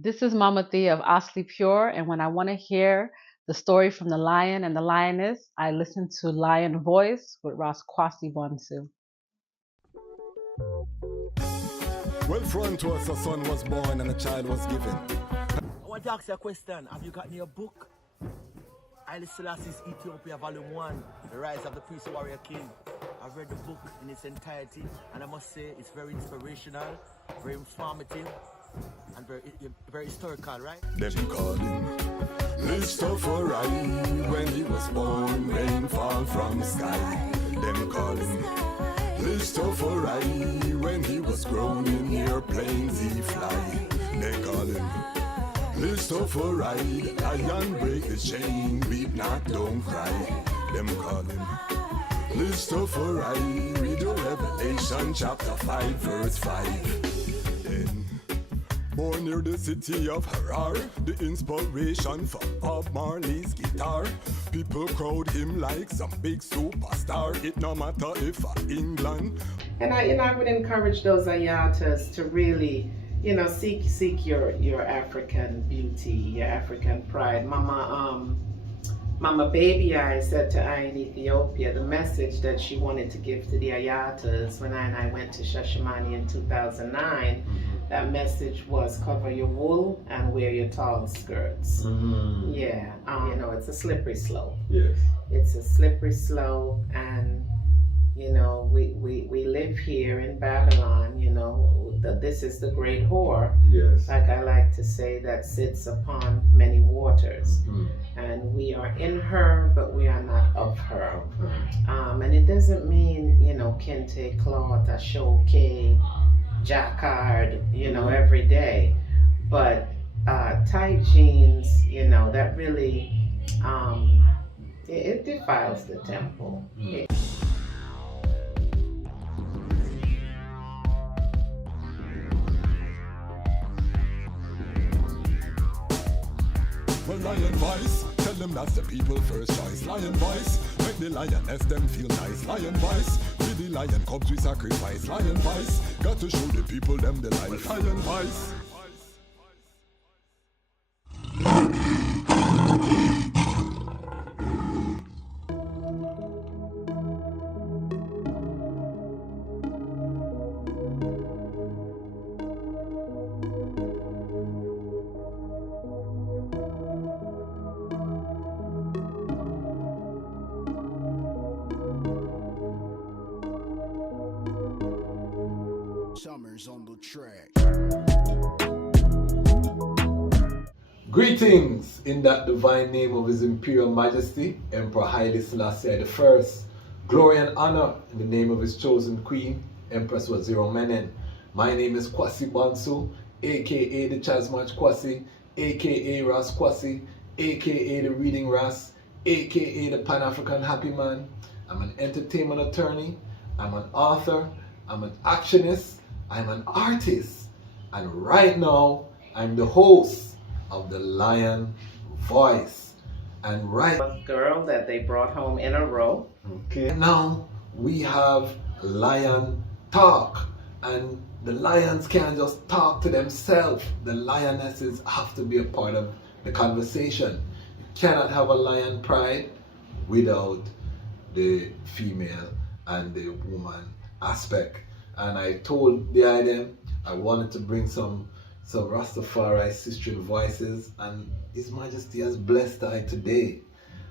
This is Mama Thea of Asli Pure, and when I want to hear the story from the lion and the lioness, I listen to Lion Voice with Ras Kwasi Bonsu. Well, front to us, a son was born and a child was given. I want to ask you a question. Have you got your book? Haile Selassie's Ethiopia Volume 1, The Rise of the Priest Warrior King. I've read the book in its entirety, and I must say it's very inspirational, very informative, and very historical, right? Them call him Rastafari. When he was born, rain fall from sky. Them call him Rastafari. When he was grown in airplanes he fly. They call him Rastafari. Lion break the chain, weep not, don't cry. Them call him Rastafari. Read the Revelation chapter 5 verse 5. Then born near the city of Harar, the inspiration for Bob Marley's guitar. People crowd him like some big superstar. It no matter if England. And I would encourage those ayatas to really, seek your African beauty, your African pride. Mama Baby I said to I in Ethiopia the message that she wanted to give to the ayatas when I and I went to Shashamani in 2009. That message was cover your wool and wear your tall skirts. Yeah, it's a slippery slope. Yes. It's a slippery slope, and we live here in Babylon. This is the great whore. Yes. Like I like to say, that sits upon many waters, and we are in her, but we are not of her. And it doesn't mean kente cloth, ashoke, jacquard, every day, but tight jeans, that really it defiles the temple. Well, Lion Voice, tell them that's the people first choice. Lion Voice, make the lioness them feel nice. Lion Voice, for the lion cubs we sacrifice. Lion Voice, got to show the people them the life. Lion Voice. Summers on the track. Greetings in that divine name of His Imperial Majesty, Emperor Haile Selassie I. Glory and honor in the name of His chosen Queen, Empress Waziri Menen. My name is Kwasi Bonsu, aka Dejazmatch Kwasi, aka Ras Kwasi, aka the Reading Ras, aka the Panafrican Happy Man. I'm an entertainment attorney, I'm an author, I'm an actionist, I'm an artist, and right now I'm the host of the Lion Voice. And right girl that they brought home in a row. Okay. Now we have Lion Talk, and the lions can't just talk to themselves. The lionesses have to be a part of the conversation. You cannot have a lion pride without the female and the woman aspect. And I told the item I wanted to bring some Rastafari sistren voices, and His Majesty has blessed I today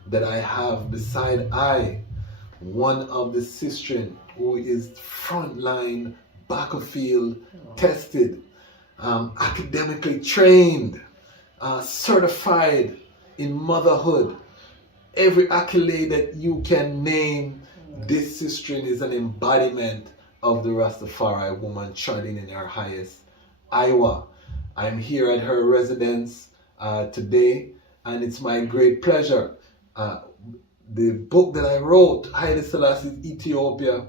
that I have beside I one of the sistren who is frontline, battlefield tested, academically trained, certified in motherhood. Every accolade that you can name, this sistren is an embodiment of the Rastafari woman treading in her highest Iowa. I'm here at her residence today, and it's my great pleasure. The book that I wrote, Haile Selassie's Ethiopia,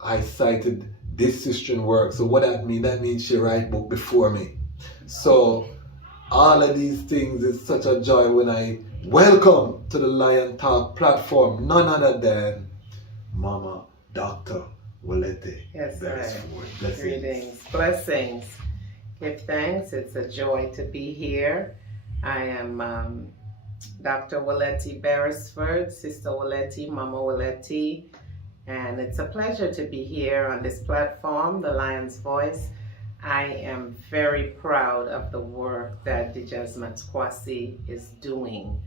I cited this sistren work. So what that means? That means she write book before me. So all of these things is such a joy when I welcome to the Lion Talk platform none other than Mama Dr. Wolete Beresford. Greetings, blessings. Give thanks. It's a joy to be here. I am Dr. Wolete Beresford, Sister Wolete, Mama Wolete, and it's a pleasure to be here on this platform, The Lion's Voice. I am very proud of the work that Dejazmatch Kwasi is doing.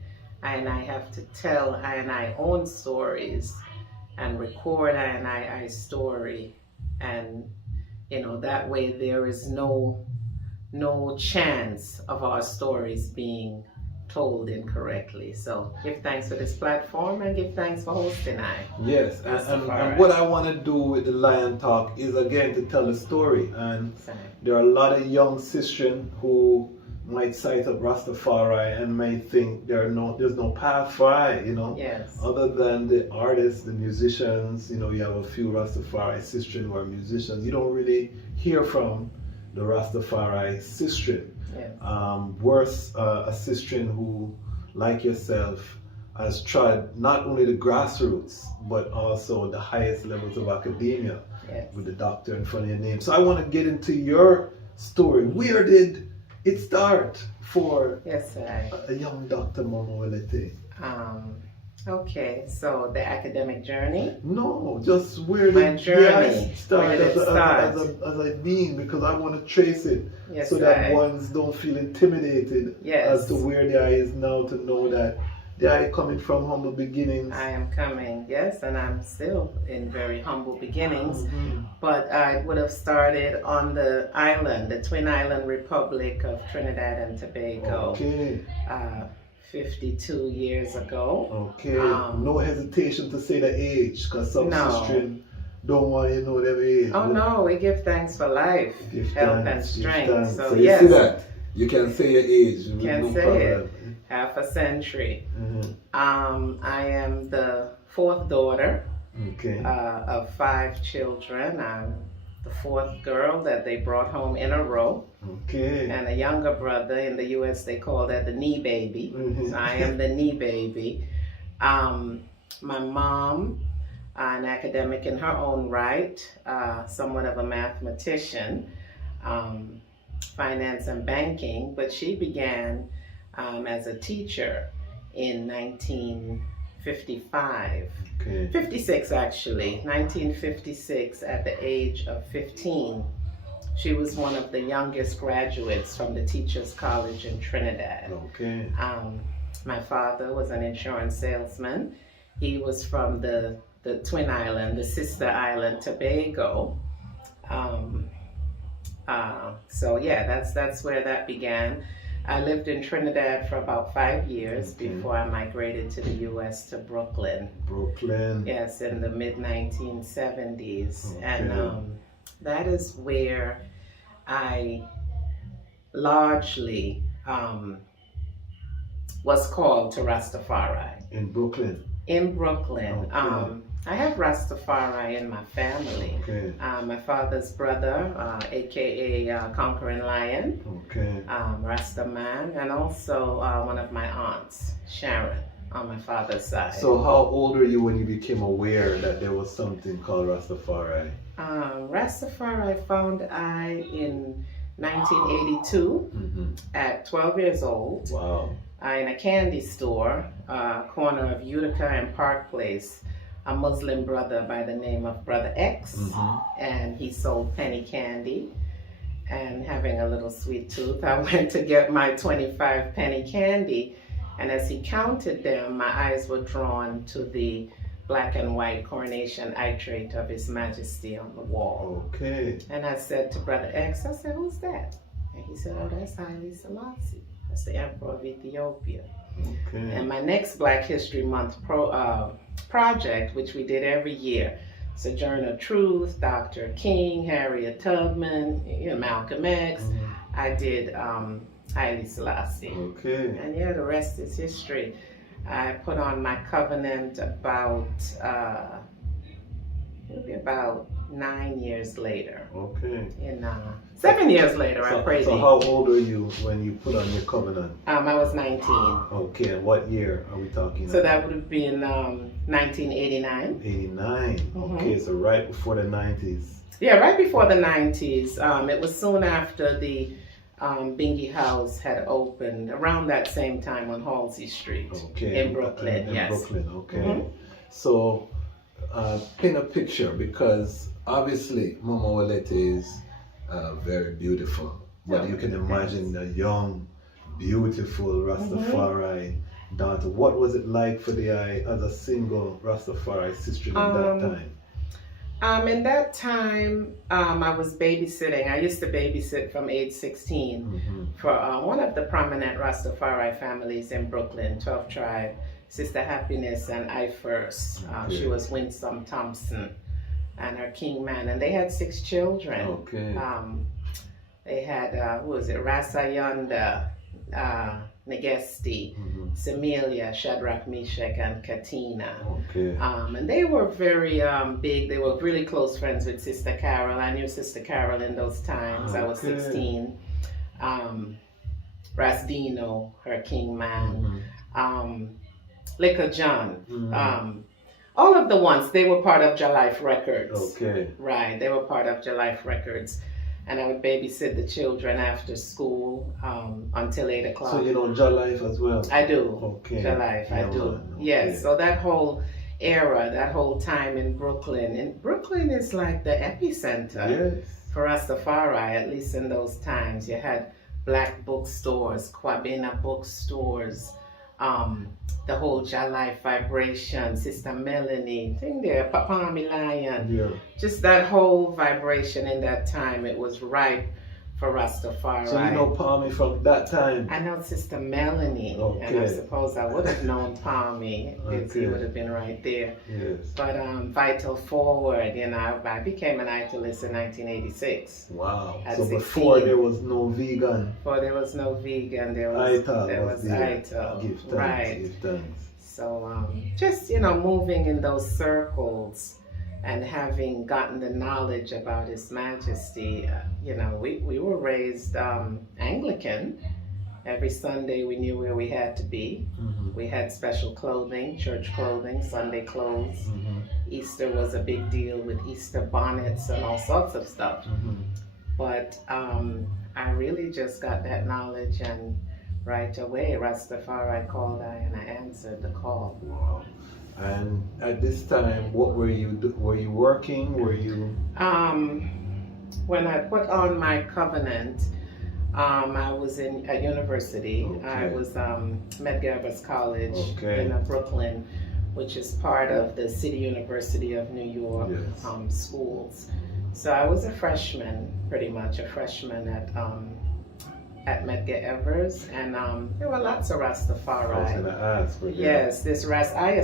And I have to tell I own stories and record I story. And, you know, that way there is no chance of our stories being told incorrectly. So give thanks for this platform and give thanks for hosting I. Yes, and what I want to do with the Lion Talk is again to tell a story. And there are a lot of young sistren who might cite up Rastafari and may think there's no path for I, you know. Yes. Other than the artists, the musicians, you know, you have a few Rastafari sistren who are musicians. You don't really hear from the Rastafari sistren. Yes. Worse, a sistren who, like yourself, has tried not only the grassroots, but also the highest levels of academia. Yes. With the doctor in front of your name. So I want to get into your story. Where did it start for a young Dr. Mama Wolete? Okay, so the academic journey? No, just where my did journey I start where did it start? as a being, because I want to trace it Yes, so that ones don't feel intimidated as to where the I is now, to know that the I coming from humble beginnings. I am coming, yes, and I'm still in very humble beginnings. But I would have started on the island, the Twin Island Republic of Trinidad and Tobago. Okay. 52 years ago. Okay. No hesitation to say the age, because some sistren don't want you to know their age. Oh no, we give thanks for life, health and strength. So yes, you see that? You can say your age. You can say it. Half a century. I am the fourth daughter of 5 children. I'm the fourth girl that they brought home in a row. And a younger brother. In the US they call that the knee baby. So I am the knee baby. My mom, an academic in her own right, somewhat of a mathematician, finance and banking, but she began as a teacher in 1955. 56 actually, 1956, at the age of 15. She was one of the youngest graduates from the Teachers College in Trinidad. My father was an insurance salesman. He was from the Twin Island, the sister island, Tobago. So yeah, that's where that began. I lived in Trinidad for about 5 years before I migrated to the US to Brooklyn. Yes, in the mid-1970s. And that is where I largely was called to Rastafari. In Brooklyn? In Brooklyn. I have Rastafari in my family. My father's brother, aka Conquering Lion, Rasta man, and also one of my aunts, Sharon, on my father's side. So how old were you when you became aware that there was something called Rastafari? Rastafari found I in 1982 at 12 years old. Wow. In a candy store, corner of Utica and Park Place. A Muslim brother by the name of Brother X, and he sold penny candy. And having a little sweet tooth, I went to get my 25 penny candy, and as he counted them, my eyes were drawn to the black and white coronation nitrate of His Majesty on the wall. And I said to Brother X, I said, "Who's that?" And he said, "Oh, that's Haile Selassie. That's the Emperor of Ethiopia." And my next Black History Month project, which we did every year, Sojourner Truth, Dr. King, Harriet Tubman, Malcolm X, I did Haile Selassie. And yeah, the rest is history. I put on my covenant about 9 years later. In 7 years later, I prayed. So how old were you when you put on your covenant? I was 19. Okay, and what year are we talking about? So that would have been 1989. 89. Okay, so right before the 90s. Yeah, right before the 90s. It was soon after the Bingy House had opened around that same time on Halsey Street in Brooklyn. In yes. Brooklyn, okay. So, paint a picture, because obviously Mama Wolete is very beautiful. But you can imagine a young, beautiful Rastafari daughter. What was it like for the eye as a single Rastafari sister at that time? In that time, I was babysitting. I used to babysit from age 16 for one of the prominent Rastafari families in Brooklyn, 12 Tribe, Sister Happiness and I-First. She was Winsome Thompson and her king man, and they had 6 children. They had, who was it, Rasa Yonda, Negesti, Semilia, Shadrach, Meshach, and Katina. And they were very big. They were really close friends with Sister Carol. I knew Sister Carol in those times. I was 16. Rasdino, her king man. Liquor John. All of the ones, they were part of Jalife Records. Right, they were part of Jalife Records. And I would babysit the children after school until 8 o'clock. So you know Jalife as well? I do. Jalife, I do. Yes, so that whole era, that whole time in Brooklyn. And Brooklyn is like the epicenter for Rastafari, at least in those times. You had black bookstores, Kwabena bookstores, the whole Jalife vibration, Sister Melanie, thing there, Papa Lion. Just that whole vibration in that time, it was ripe for Rastafari. So you know Palmy from that time? I know Sister Melanie, and I suppose I would have known Palmy. He would have been right there. But Vital Forward, you know, I became an idolist in 1986. Wow. At so 16. before there was no vegan? Before there was no vegan, there was IDOR. Give thanks, right. give thanks. So just, you know, moving in those circles and having gotten the knowledge about His Majesty, you know, we were raised Anglican. Every Sunday we knew where we had to be. We had special clothing, church clothing, Sunday clothes. Easter was a big deal with Easter bonnets and all sorts of stuff. But I really just got that knowledge, and right away Rastafari called and I answered the call. Wow. And at this time, what were you working? Were you? When I put on my covenant, I was at university. I was Medgar College in Brooklyn, which is part of the City University of New York schools. So I was a freshman, pretty much a freshman at Medgar Evers, and there were lots of Rastafari. I was going to ask. Yes, this Ras Tafari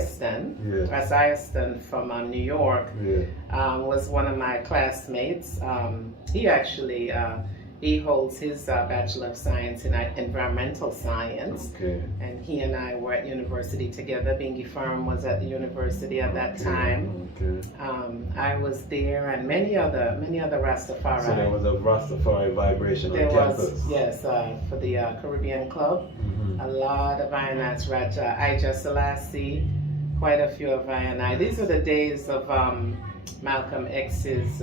from New York was one of my classmates. He actually he holds his Bachelor of Science in Environmental Science, and he and I were at university together. Bingy Firm was at the university at that time. I was there, and many other Rastafari. So there was a Rastafari vibration on campus. Yes, for the Caribbean Club. A lot of I-niversal, Raja, Ija Selassie, quite a few of I. These are the days of Malcolm X's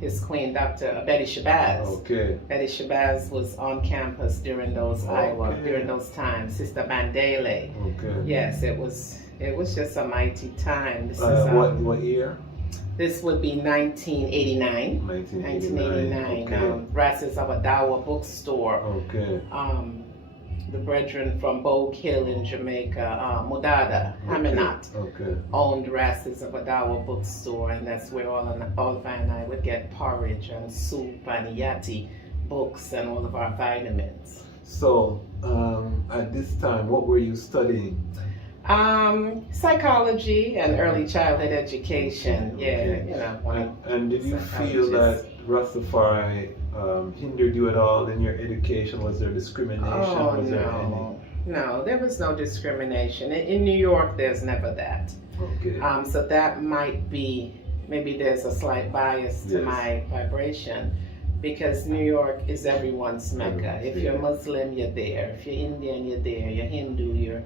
his queen, Dr. Betty Shabazz. Betty Shabazz was on campus during those during those times. Sister Bandele. Yes, it was just a mighty time. This is what year? This would be 1989. 1989. Ras's Abadawa bookstore. The brethren from Bogue Hill in Jamaica, Mudada, Haminat, owned Ras's Abadawa bookstore, and that's where Oliver and I would get porridge and soup and yati books and all of our vitamins. So, at this time, what were you studying? Psychology and early childhood education. You know. And did you feel that Rastafari hindered you at all in your education? Was there discrimination? Was there any? No, there was no discrimination. In New York, there's never that. So that might be, maybe there's a slight bias to my vibration, because New York is everyone's Mecca. If you're Muslim, you're there. If you're Indian, you're there. You're Hindu, you're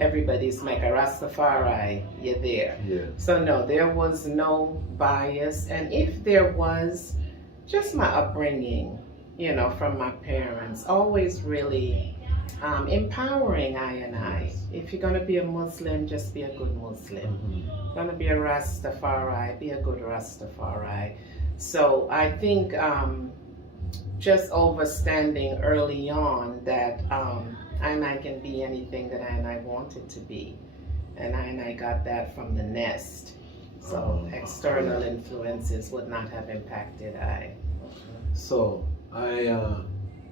everybody's Mecca. Rastafari, you're there. So no, there was no bias. And if there was, just my upbringing, you know, from my parents, always really empowering I and I. If you're going to be a Muslim, just be a good Muslim. Mm-hmm. Going to be a Rastafari, be a good Rastafari. So I think just overstanding early on that I and I can be anything that I and I wanted to be. And I got that from the nest. So external influences would not have impacted I. So I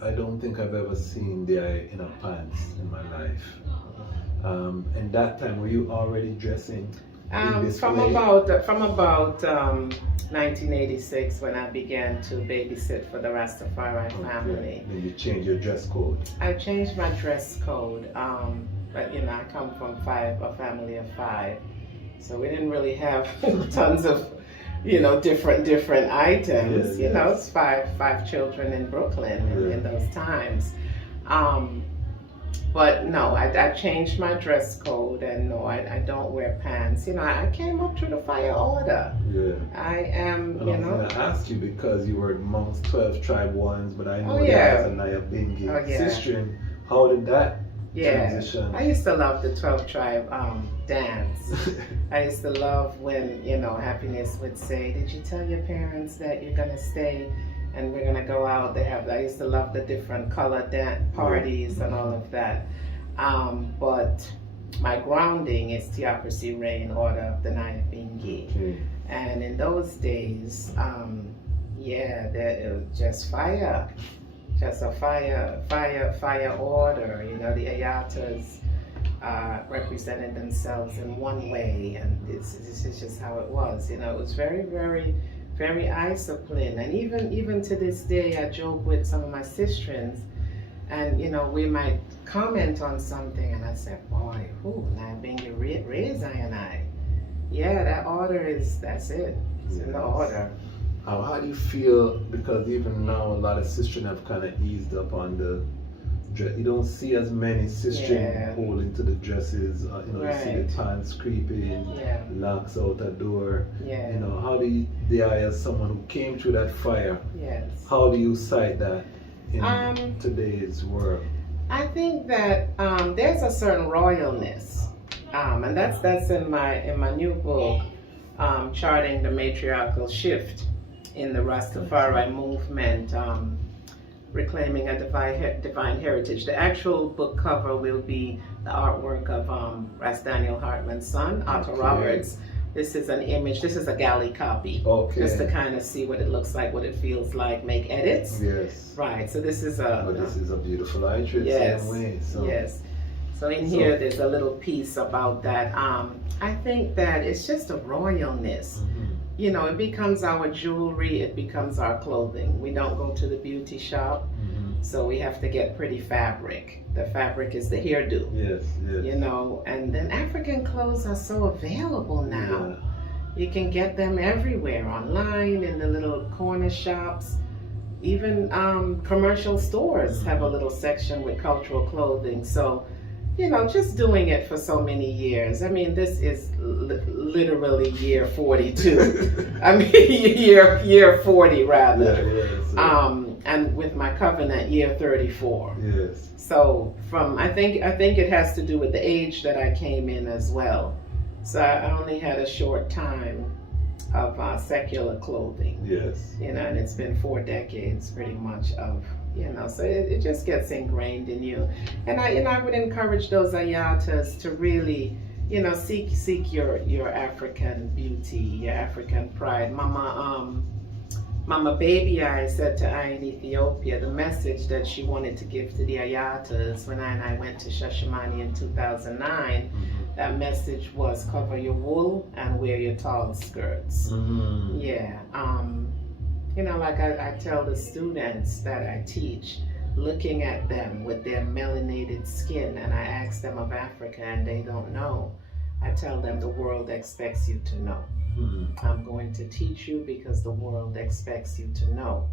don't think I've ever seen the eye in a pants in my life. And that time, were you already dressing in this from way? about 1986, when I began to babysit for the Rastafari family. Then you changed your dress code. I changed my dress code, but you know, I come from a family of 5, so we didn't really have tons of, you know, different items. Yeah, you know, it's five children in Brooklyn in those times. But no, I changed my dress code, and no, I don't wear pants. You know, I came up through the fire order. Yeah. I am, And you I was know. going to ask you, because you were amongst 12 tribe ones, but I know Oh, there yeah. was a Nyabinghi yeah. sistren. How did that transition? I used to love the 12 tribe dance. I used to love when, you know, Happiness would say, "Did you tell your parents that you're gonna stay and we're gonna go out?" I used to love the different color dance parties and all of that. But my grounding is Theocracy, Reign, Order of the Nyabinghi. Okay. And in those days, it was just fire. Just a fire order. You know, the Ayatas represented themselves in one way, and this is just how it was. You know, it was very, very, very disciplined. And even to this day, I joke with some of my sistrens, and you know, we might comment on something, and I said, "Boy, Nyabinghi raised I and I." Yeah, that order that's it. It's in the order. How do you feel, because even now a lot of sistren have kind of eased up on the dress. You don't see as many sistren holding to the dresses. You know, you see the pants creeping, locks out a door. Yeah. You know, how do the eye, as someone who came through that fire, Yes. how do you cite that in today's world? I think that there's a certain royalness, and that's in my new book, charting the matriarchal shift in the Rastafari movement, reclaiming a divine heritage. The actual book cover will be the artwork of Ras Daniel Hartman's son, Otto Roberts. This is an image. This is a galley copy. Okay. Just to kind of see what it looks like, what it feels like, make edits. Yes. Right. So this is a. But this is a beautiful portrait. Yes. Same way. So. Yes. So in here, there's a little piece about that. I think that it's just a royalness. Mm-hmm. You know, it becomes our jewelry, it becomes our clothing. We don't go to the beauty shop, so we have to get pretty fabric. The fabric is the hairdo. Yes, yes. You know, and then African clothes are so available now. Yeah. You can get them everywhere, online, in the little corner shops. Even commercial stores have a little section with cultural clothing. So, you know, just doing it for so many years. I mean, this is literally year 42. I mean, year 40 rather. Yeah. And with my covenant, year 34. Yes. So I think it has to do with the age that I came in as well. So I only had a short time of secular clothing. Yes. You know, and it's been 4 decades pretty much of. You know, so it just gets ingrained in you. And I would encourage those Ayatas to really, you know, seek your African beauty, your African pride. Mama Baby I said to I in Ethiopia, the message that she wanted to give to the Ayatas when I went to Shashamani in 2009, that message was cover your wool and wear your tall skirts. Yeah. You know, like I tell the students that I teach, looking at them with their melanated skin, and I ask them of Africa and they don't know, I tell them the world expects you to know. I'm going to teach you because the world expects you to know.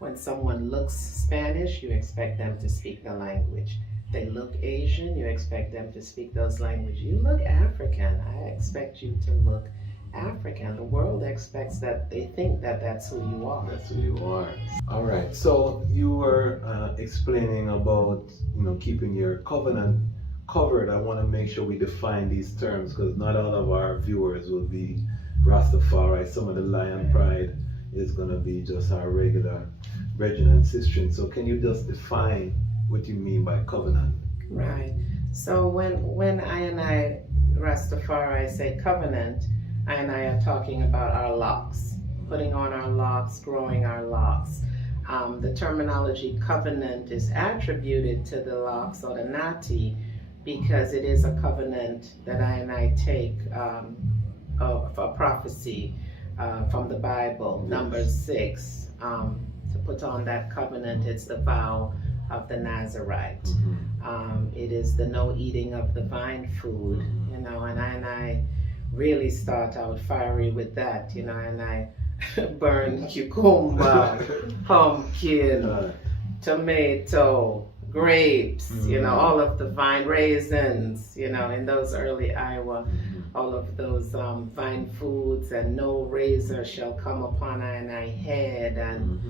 When someone looks Spanish, you expect them to speak the language. They look Asian, you expect them to speak those languages. You look African, I expect you to look African. The world expects that, they think that that's who you are. That's who you are. All right. So you were explaining about, keeping your covenant covered. I want to make sure we define these terms because not all of our viewers will be Rastafari. Some of the Lion Pride is going to be just our regular brethren and sistren. So can you just define what you mean by covenant? Right. So when I Rastafari say covenant, I are talking about our locks, putting on our locks, growing our locks. The terminology covenant is attributed to the locks or the nati because it is a covenant that I take of a prophecy from the Bible, yes. Numbers 6. To put on that covenant, it's the vow of the Nazarite. Mm-hmm. It is the no eating of the vine food, and I really start out fiery with that, and I burn cucumber, pumpkin, tomato, grapes, all of the vine raisins, in those early Iowa, all of those vine foods, and no razor shall come upon I head, and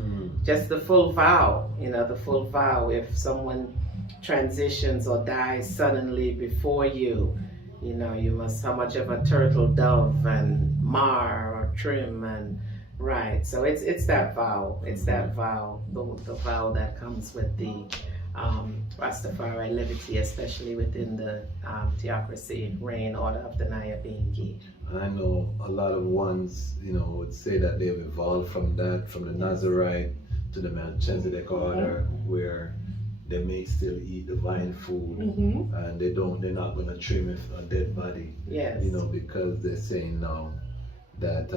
just the full vow, the full vow. If someone transitions or dies suddenly before you, you must, how much of a turtle dove and mar or trim, and right. So it's that vow. It's that vow, the vow that comes with the Rastafari liberty, especially within the theocracy reign order of the Nyabinghi. I know a lot of ones, would say that they've evolved from that, from the Nazarite to the Melchizedek order, where they may still eat the vine food, and they're not going to trim a dead body, yes. Because they're saying now that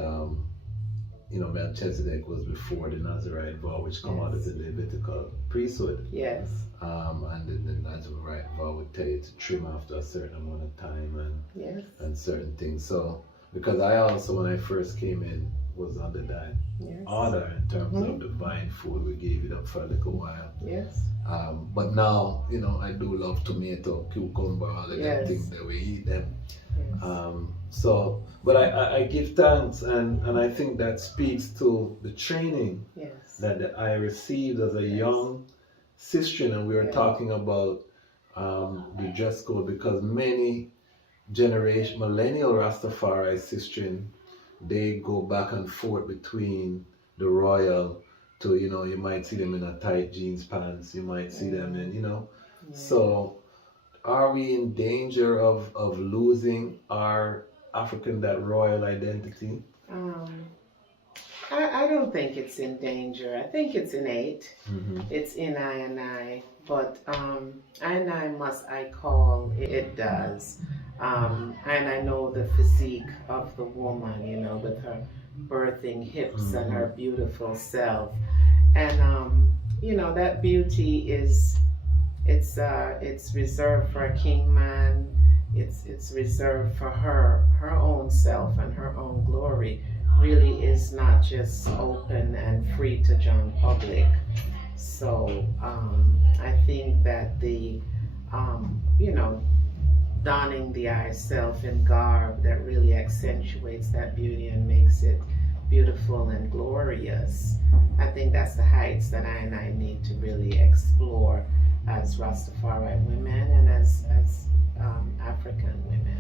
Melchizedek was before the Nazarite vow, which come out of the Levitical priesthood. Yes. And the Nazarite vow would tell you to trim after a certain amount of time and certain things. So, because I also, when I first came in, was under that order in terms of the vine food. We gave it up for a little while. Yes. But now, I do love tomato, cucumber, all of them things that we eat them. Yes. But I give thanks, and I think that speaks to the training that I received as a young sistren, and we were talking about the dress code, because many millennial Rastafari sistren, they go back and forth between the royal to, you might see them in a tight jeans pants, you might see them in, so are we in danger of losing our that royal identity? I don't think it's in danger. I think it's innate. It's in I, but I must call it does. And I know the physique of the woman, with her birthing hips and her beautiful self, and that beauty it's reserved for a king man. It's reserved for her own self and her own glory. Really is not just open and free to John public. So I think that the donning the I self in garb that really accentuates that beauty and makes it beautiful and glorious. I think that's the heights that I need to really explore as Rastafari women and as African women.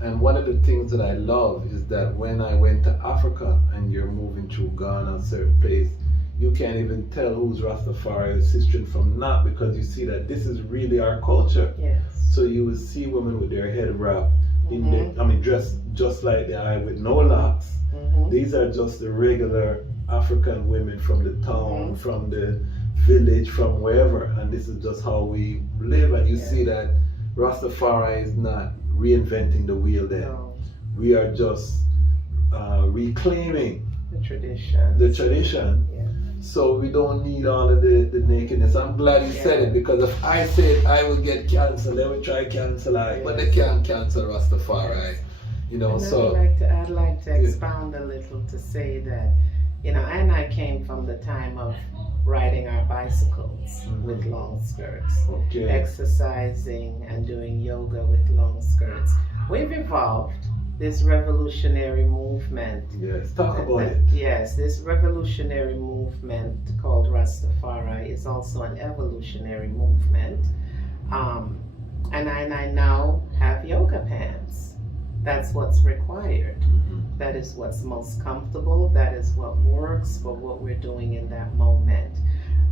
And one of the things that I love is that when I went to Africa and you're moving through Ghana, a certain place, you can't even tell who's Rastafari or sistren from not, because you see that this is really our culture. Yes. So you will see women with their head wrapped, dressed just like they are with no locks. These are just the regular African women from the town, from the village, from wherever, and this is just how we live. And you see that Rastafari is not reinventing the wheel there. No. We are just reclaiming the tradition. Yeah. So we don't need all of the nakedness. I'm glad you said it, because if I say it, I will get cancelled. They will try cancel I, but they can't cancel Rastafari. I'd like to expound a little to say that, and I came from the time of riding our bicycles with long skirts, exercising and doing yoga with long skirts. We've evolved, this revolutionary movement. Yes, talk about it. Yes, this revolutionary movement called Rastafari is also an evolutionary movement. And I now have yoga pants. That's what's required. That is what's most comfortable. That is what works for what we're doing in that moment.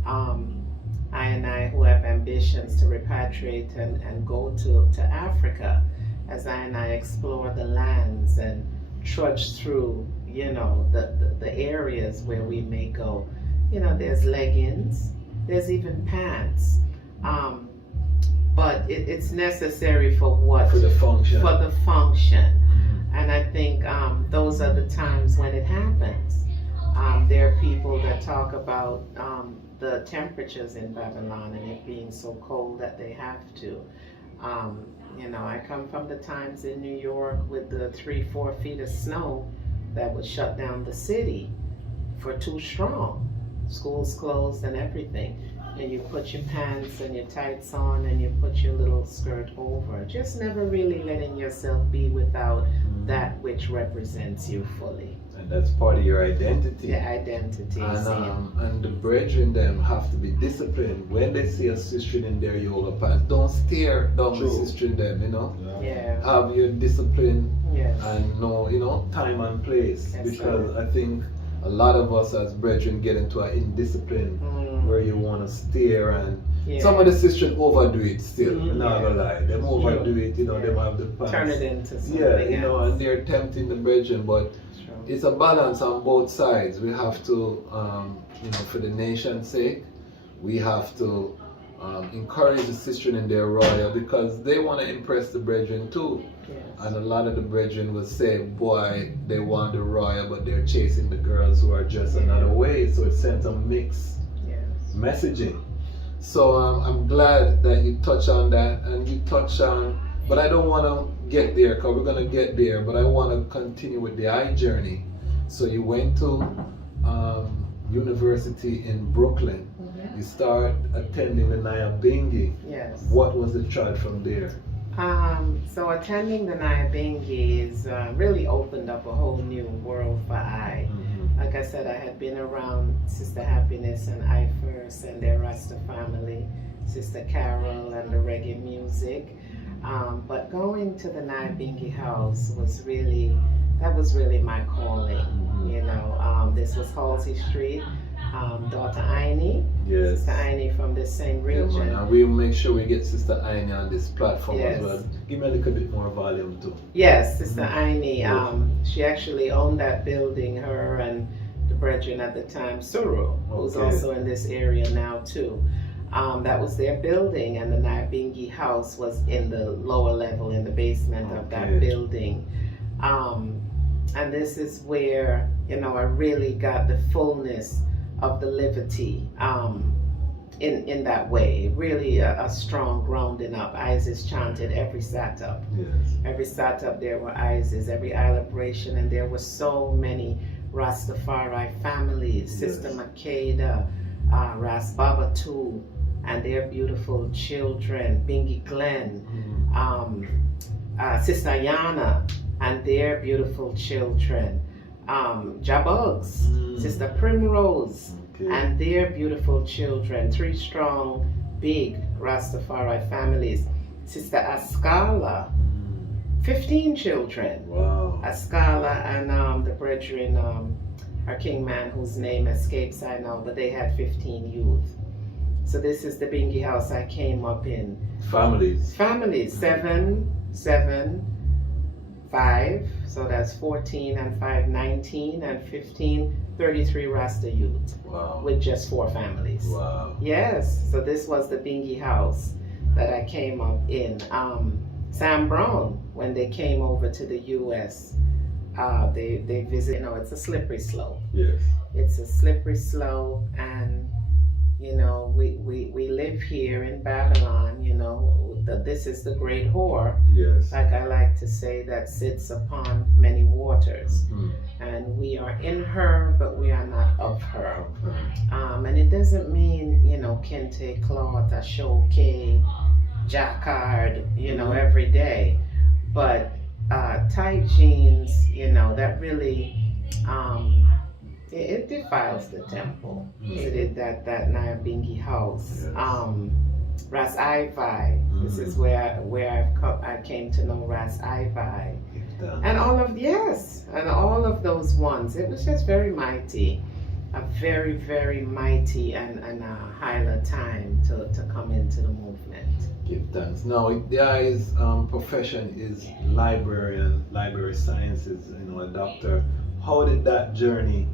I who have ambitions to repatriate and go to Africa, as I explore the lands and trudge through, the areas where we may go. There's leggings, there's even pants. But it's necessary for what? For the function. For the function. And I think those are the times when it happens. There are people that talk about the temperatures in Babylon and it being so cold that they have to. I come from the times in New York with the 3-4 feet of snow that would shut down the city for too strong. Schools closed and everything. And you put your pants and your tights on and you put your little skirt over. Just never really letting yourself be without that which represents you fully. And that's part of your identity. The identity. And the brethren them have to be disciplined. When they see a sister in their yoga pants, don't stare down the sister in them, Yeah. Have your discipline Yes. and know, time and place. Yes, because sir. I think a lot of us as brethren get into an indiscipline where you want to stare and some of the sisters overdo it still. I'm not gonna lie. Them overdo it, them have the pants. Turn it into something else. And they're tempting the brethren, but it's a balance on both sides. We have to, for the nation's sake, we have to encourage the sisters in their royal because they want to impress the brethren too. Yes. And a lot of the brethren will say, boy, they want the royal, but they're chasing the girls who are just another way. So it sends a mixed messaging. So I'm glad that you touch on that and you touch on, but I don't want to get there because we're going to get there, but I want to continue with the I journey. So you went to university in Brooklyn. You start attending the Nyabinghi. Yes. What was the trad from there? So attending the Nyabinghi is really opened up a whole new world for I. Like I said, I had been around Sister Happiness and I First and their Rasta family, Sister Carol and the reggae music. But going to the Nyabinghi house was really my calling. This was Halsey Street. Daughter Aini, yes. Sister Aini from the same region. And we'll make sure we get Sister Aini on this platform Yes. as well. Give me a little bit more volume too. Yes, Sister Aini. She actually owned that building, her and the brethren at the time, Suru, who's also in this area now too. That was their building, and the Nyabinghi house was in the lower level, in the basement of that building. And this is where, I really got the fullness of the liberty in that way. Really a strong grounding up. Isis chanted every Saturday. Yes. Every Saturday there were Isis, every celebration, and there were so many Rastafari families. Yes. Sister Makeda, Ras Baba too, and their beautiful children, Bingi Glen, Sister Yana and their beautiful children, Jabugs, Sister Primrose, and their beautiful children, 3 strong, big Rastafari families. Sister Ascala, 15 children. Wow. Ascala and the brethren, our king man whose name escapes I know, but they had 15 youth. So this is the Bingi house I came up in. Families. 7, 5, so that's 14 and 5, 19 and 15, 33 Rasta youth. Wow. With just 4 families. Wow. Yes, so this was the Bingi house that I came up in. Sam Brown, when they came over to the U.S., they visit, it's a slippery slope. Yes. It's a slippery slope, and we live here in Babylon, this is the great whore, Yes. like I like to say, that sits upon many waters. And we are in her, but we are not of her. And it doesn't mean, kente, cloth, ashoke, jacquard, every day. But tight jeans, you know, that really it defiles the temple. It did that Nyabinghi house. Ras Tafari. This is where I came to know Ras Tafari. And all of those ones. It was just very mighty. A very, very mighty and a highlight time to come into the movement. Give thanks. Now, the guy's profession is librarian, library sciences, you know, a doctor. How did that journey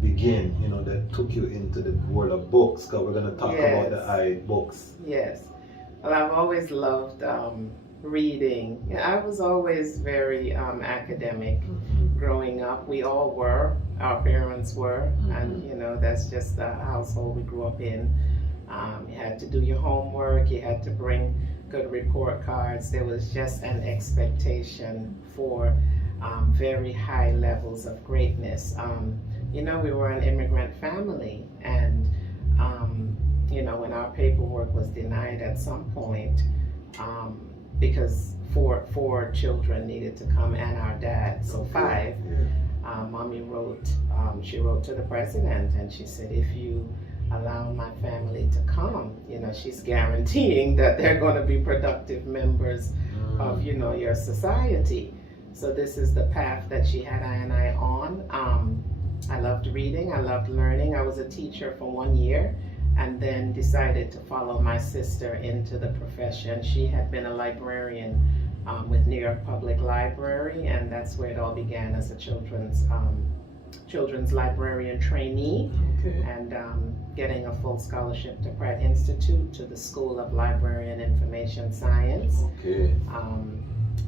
begin, you know, that took you into the world of books? Because we're going to talk about the books. Yes. Well, I've always loved reading. I was always very academic growing up. We all were. Our parents were. And, you know, that's just the household we grew up in. You had to do your homework. You had to bring good report cards. There was just an expectation for very high levels of greatness. You know, we were an immigrant family, and you know, when our paperwork was denied at some point, because four children needed to come and our dad, so five, Mommy wrote, she wrote to the president, and she said, if you allow my family to come, you know, she's guaranteeing that they're going to be productive members of, you know, your society. So this is the path that she had I on. I loved reading, I loved learning. I was a teacher for 1 year and then decided to follow my sister into the profession. She had been a librarian with New York Public Library, and that's where it all began, as a children's librarian trainee, and getting a full scholarship to Pratt Institute, to the School of Library and Information Science.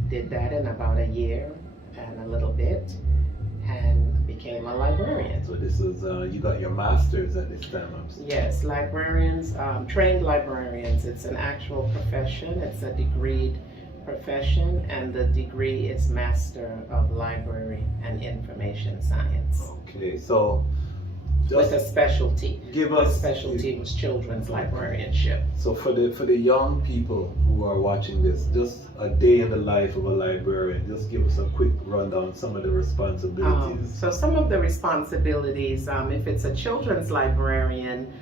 Did that in about a year and a little bit, and became a librarian. So this is, you got your master's at this time? Yes, librarians, trained librarians. It's an actual profession. It's a degreed profession, and the degree is Master of Library and Information Science. Okay, so with a specialty. Give us, the specialty was children's librarianship. So for the young people who are watching this, just a day in the life of a librarian, just give us a quick rundown, some of the responsibilities. So some of the responsibilities, if it's a children's librarian,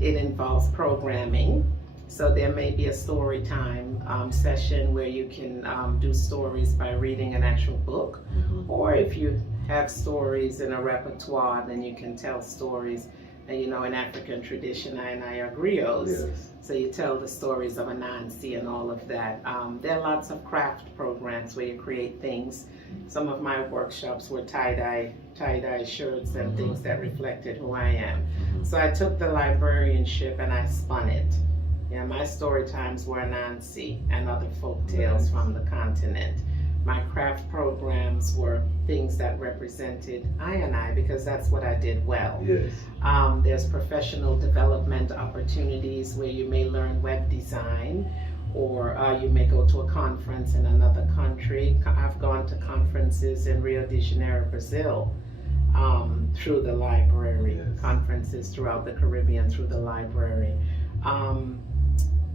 it involves programming. So there may be a story time session where you can do stories by reading an actual book, or if you have stories in a repertoire, then you can tell stories. And you know, in African tradition, I are griots. So you tell the stories of Anansi and all of that. There are lots of craft programs where you create things. Some of my workshops were tie-dye shirts and things that reflected who I am. So I took the librarianship and I spun it. Yeah, my story times were Anansi and other folk tales from the continent. My craft programs were things that represented I, because that's what I did well. There's professional development opportunities where you may learn web design, or you may go to a conference in another country. I've gone to conferences in Rio de Janeiro, Brazil, through the library, conferences throughout the Caribbean through the library.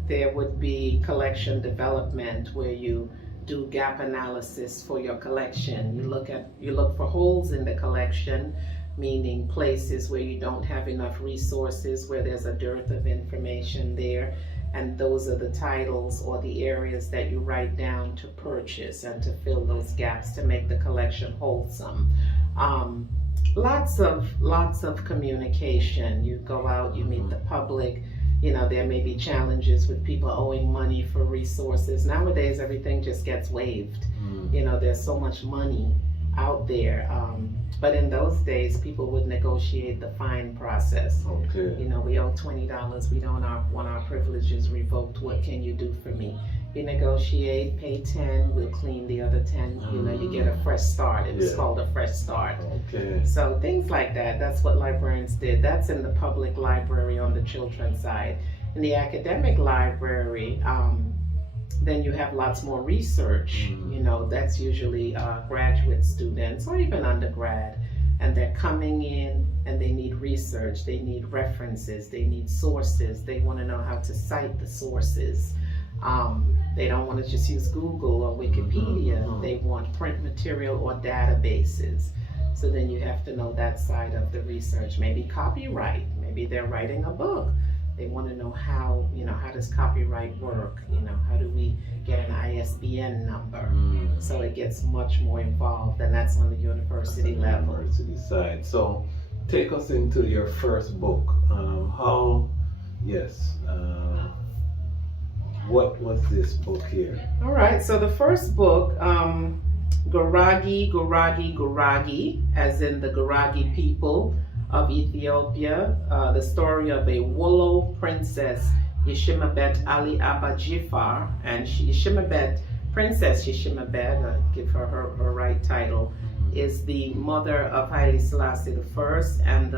There would be collection development where you do gap analysis for your collection. You look for holes in the collection, meaning places where you don't have enough resources, where there's a dearth of information there, and those are the titles or the areas that you write down to purchase and to fill those gaps to make the collection wholesome. Lots of communication. You go out, you meet the public. You know, there may be challenges with people owing money for resources. Nowadays, everything just gets waived. You know, there's so much money out there. But in those days, people would negotiate the fine process. You know, we owe $20. We don't want our privileges revoked. What can you do for me? You negotiate, pay 10, we'll clean the other 10. You know, you get a fresh start. It's called a fresh start. So things like that, that's what librarians did. That's in the public library on the children's side. In the academic library, then you have lots more research. You know, that's usually graduate students or even undergrad. And they're coming in and they need research, they need references, they need sources, they want to know how to cite the sources. They don't want to just use Google or Wikipedia. They want print material or databases. So then you have to know that side of the research. Maybe copyright. Maybe they're writing a book. They want to know how, how does copyright work? How do we get an ISBN number? So it gets much more involved, and that's on the university level. University side. So take us into your first book. What was this book here? All right, so the first book, Guragi, as in the Guragi people of Ethiopia, the story of a Wollo princess, Yeshimabet Ali Abba Jifar, and Princess Yeshimabet, give her right title, is the mother of Haile Selassie I and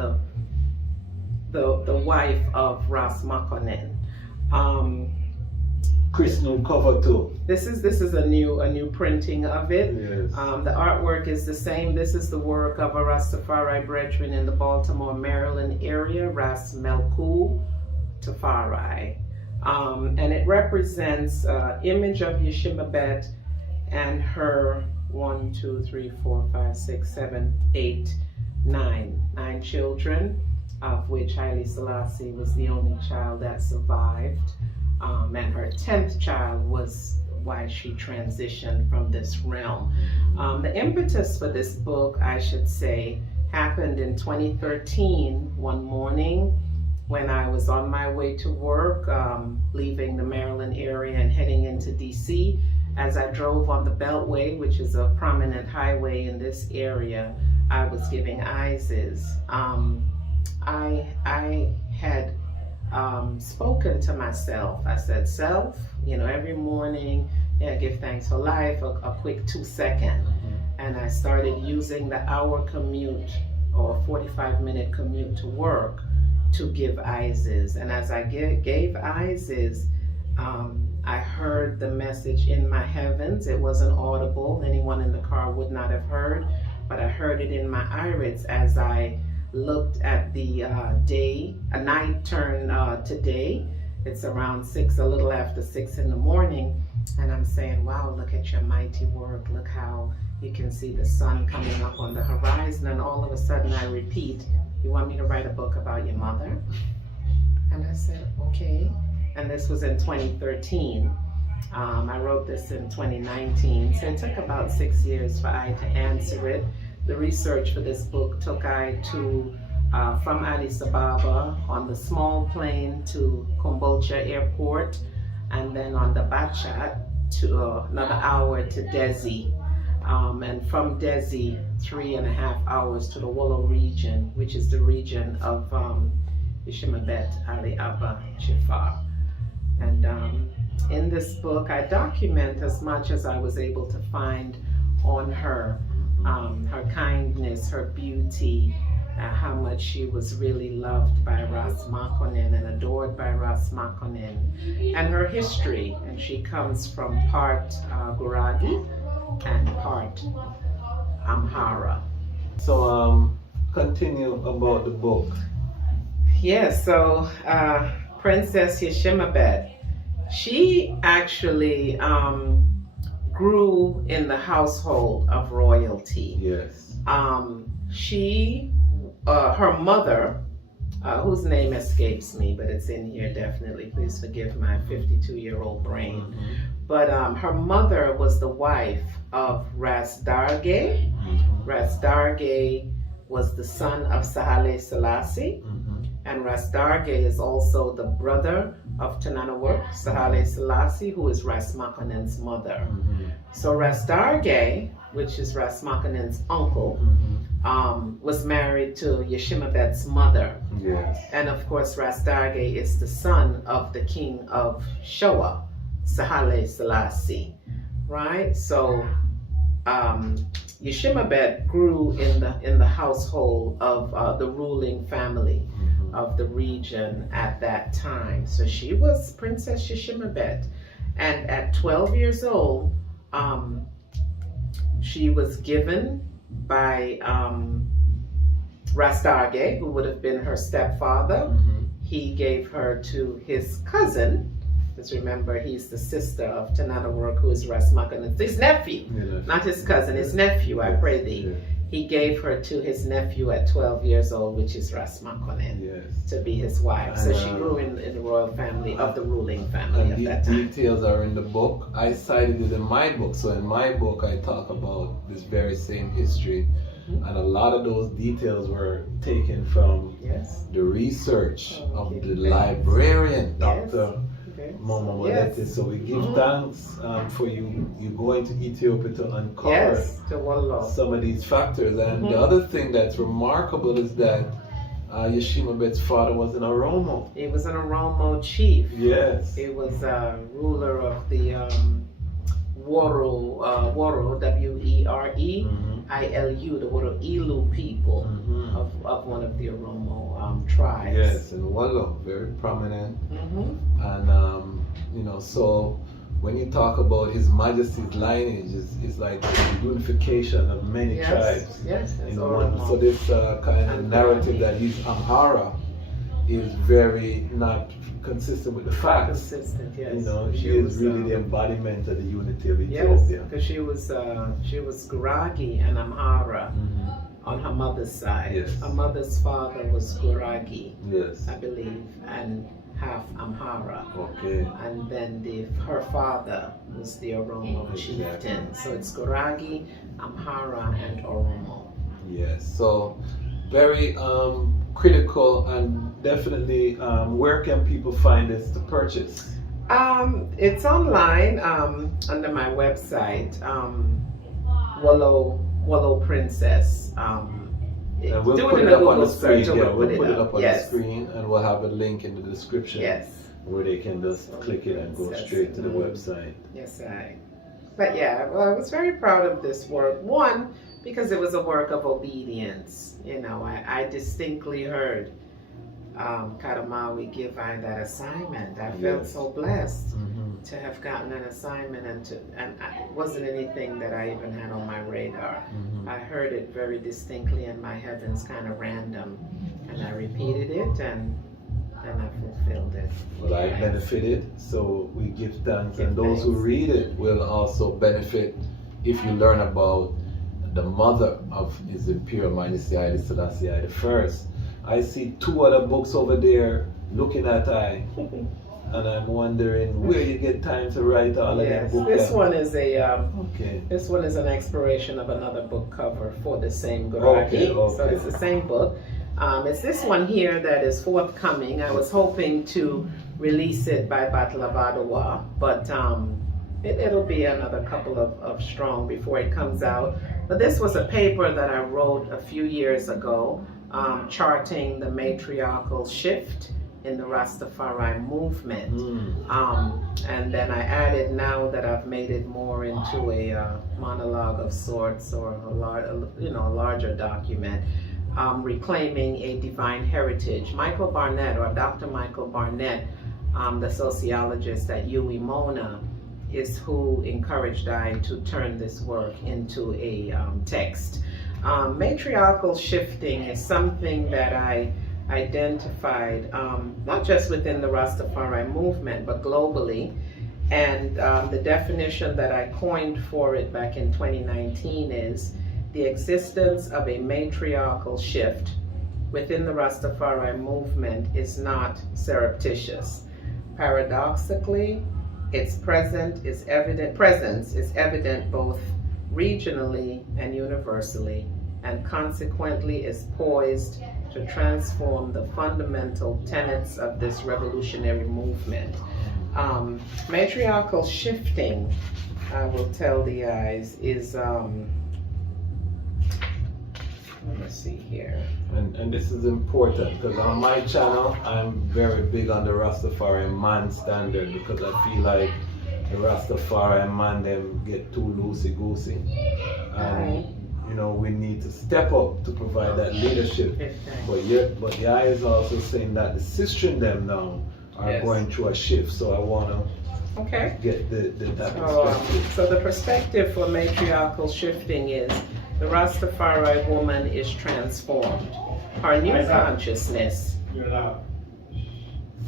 the wife of Ras Makonnen. Crystal cover too. This is a new printing of it. Yes. The artwork is the same. This is the work of a Ras Tafari brethren in the Baltimore, Maryland area, Ras Tafari. And it represents image of Yeshimabet and her 9 children, of which Haile Selassie was the only child that survived. And her 10th child was why she transitioned from this realm. The impetus for this book, I should say, happened in 2013, one morning when I was on my way to work, leaving the Maryland area and heading into DC. As I drove on the Beltway, which is a prominent highway in this area, I was giving ISIS. I had spoken to myself. I said, self, every morning, give thanks for life, a quick 2-second. And I started using the hour commute or 45-minute commute to work to give ISIS. And as I gave ISIS, I heard the message in my heavens. It wasn't audible. Anyone in the car would not have heard, but I heard it in my irids as I looked at the night turn to day. It's around 6, a little after 6 in the morning, and I'm saying, wow, look at your mighty work. Look how you can see the sun coming up on the horizon. And all of a sudden I repeat, you want me to write a book about your mother? And I said, okay. And this was in 2013. I wrote this in 2019, so it took about 6 years for I to answer it. The research for this book took I to from Addis Ababa on the small plane to Kombolcha Airport, and then on the Bachat to another hour to Desi, and from Desi 3.5 hours to the Wollo region, which is the region of Yeshimabet Ali Abba Jifar. And in this book, I document as much as I was able to find on her. Her kindness, her beauty, how much she was really loved by Ras Makonnen and adored by Ras Makonnen, and her history. And she comes from part Guragi and part Amhara. So continue about the book. Yes, so Princess Yeshimabet, she actually grew in the household of royalty. Yes. Her mother, whose name escapes me, but it's in here definitely, please forgive my 52-year-old brain. But her mother was the wife of Ras Dargay. Ras Dargay was the son of Haile Selassie. And Ras Dargay is also the brother of Tananawur, Haile Selassie, who is Ras Makonnen's mother. So Ras Dargay, which is Ras Makonnen's uncle, was married to Yeshimabet's mother. Yes. And of course, Ras Dargay is the son of the king of Showa, Haile Selassie, right? So Yeshimabet grew in the household of the ruling family of the region at that time. So she was Princess Yeshimabet, and at 12 years old, she was given by Ras Dargay, who would have been her stepfather. He gave her to his cousin, Because remember, he's the sister of Tanana who is Ras Makan. His nephew, not his cousin, his nephew, I pray thee. Yeah. He gave her to his nephew at 12 years old, which is Ras Makonnen, Yes. to be his wife. So she grew in the royal family of the ruling family And at these that time. details are in the book. I cited it in my book. So in my book, I talk about this very same history. And a lot of those details were taken from Yes. the research Oh, of okay. the librarian, Yes. Dr. Okay. Mama Yes. Wolete. So we give thanks for you going to Ethiopia to uncover Yes, to Wallo. some of these factors. And the other thing that's remarkable is that Yeshima Bet's father was an Oromo. He was an Oromo chief. Yes. He was a ruler of the Woro, W-E-R-E, I-L-U, the Woro Ilu people of one of the Oromo tribes. Yes, and Wallo, very prominent. And, so when you talk about His Majesty's lineage, it's like the unification of many tribes. Yes, In one. So this kind of narrative that he's Amhara is very not consistent with the facts. Consistent, yes. She is really the embodiment of the unity of Yes, Ethiopia. because she was Guragi and Amhara on her mother's side. Yes. Her mother's father was Guragi, Yes. I believe, and half Amhara. Okay. And then her father was the Oromo chieftain. So it's Guragi, Amhara, and Oromo. Yes. So very critical, and definitely where can people find this to purchase? It's online under my website, Wallo Princess. And we'll do put it in it a up on the Google screen. search. Yeah, we'll put it up on the Yes. screen, and we'll have a link in the description Yes. where they can just click it and go Princess. straight to the website. Yes, But yeah, well, I was very proud of this work. One, because it was a work of obedience. I distinctly heard Kadamawi give I that assignment. I felt so blessed to have gotten an assignment, and it wasn't anything that I even had on my radar. I heard it very distinctly in my heavens, kind of random, and I repeated it, and I fulfilled it. Well, I benefited, so we give thanks, Give and those who thanks. read it will also benefit if you learn about the mother of His Imperial Majesty Haile Selassie I. I see 2 other books over there looking at and I'm wondering where you get time to write all of that book. This one is Okay. This one is an exploration of another book cover for the same Guragi. Okay. So it's the same book. It's this one here that is forthcoming. I was hoping to release it by Battle of Ottawa, but it'll be another couple of strong before it comes out. But this was a paper that I wrote a few years ago, charting the matriarchal shift in the Rastafari movement. And then I added, now that I've made it more into a monologue of sorts, or a larger document, reclaiming a divine heritage. Michael Barnett, or Dr. Michael Barnett, the sociologist at UWI Mona, is who encouraged I to turn this work into a text. Matriarchal shifting is something that I identified not just within the Rastafari movement, but globally. And the definition that I coined for it back in 2019 is the existence of a matriarchal shift within the Rastafari movement is not surreptitious. Paradoxically, its presence is evident both regionally and universally, and consequently is poised to transform the fundamental tenets of this revolutionary movement. Matriarchal shifting, I will tell the eyes, is let me see here. And this is important, because on my channel I'm very big on the Rastafari man standard, because I feel like the Rastafari man them get too loosey-goosey, and we need to step up to provide that leadership. But the eye is also saying that the sistren them now are going through a shift, so I want to get that perspective. So the perspective for matriarchal shifting is the Rastafari woman is transformed. Her new consciousness.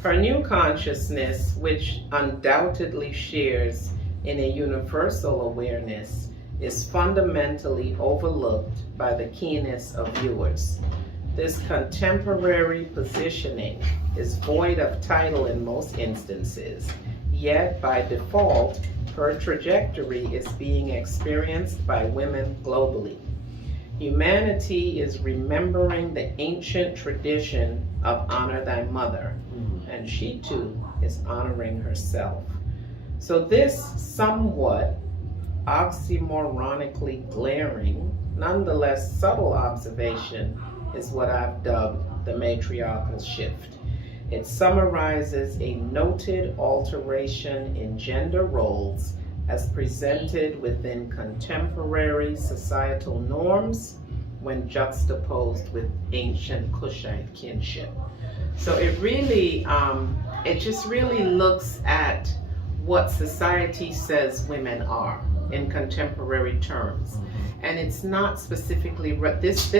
Her new consciousness, which undoubtedly shares in a universal awareness, is fundamentally overlooked by the keenest of viewers. This contemporary positioning is void of title in most instances, yet by default, her trajectory is being experienced by women globally. Humanity is remembering the ancient tradition of honor thy mother, and she too is honoring herself. So this somewhat oxymoronically glaring, nonetheless subtle observation is what I've dubbed the matriarchal shift. It summarizes a noted alteration in gender roles as presented within contemporary societal norms when juxtaposed with ancient Kushite kinship. So it really, it just really looks at what society says women are in contemporary terms, and it's not specifically this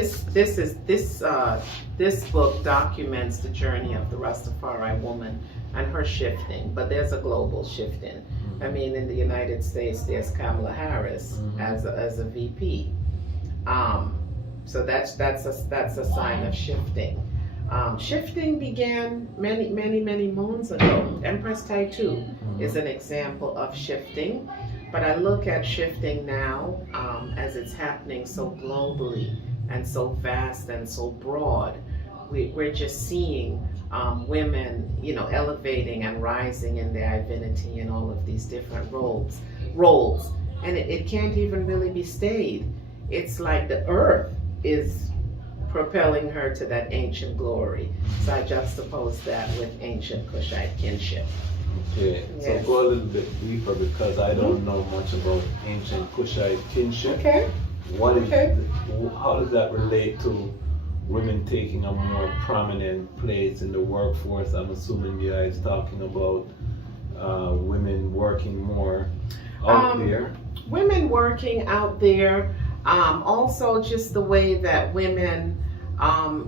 book documents the journey of the Rastafari woman and her shifting, but there's a global shifting. I mean, in the United States, there's Kamala Harris as a VP. So that's a sign of shifting. Shifting began many moons ago. Empress Taitu is an example of shifting, but I look at shifting now as it's happening so globally and so vast and so broad. We're just seeing women, elevating and rising in their divinity in all of these different roles, and it can't even really be stayed. It's like the earth is propelling her to that ancient glory. So I juxtapose that with ancient Kushite kinship. Okay, Yes. so go a little bit deeper because I don't know much about ancient Kushite kinship. Okay. How does that relate to women taking a more prominent place in the workforce? I'm assuming you guys talking about women working more out there. Women working out there, also just the way that women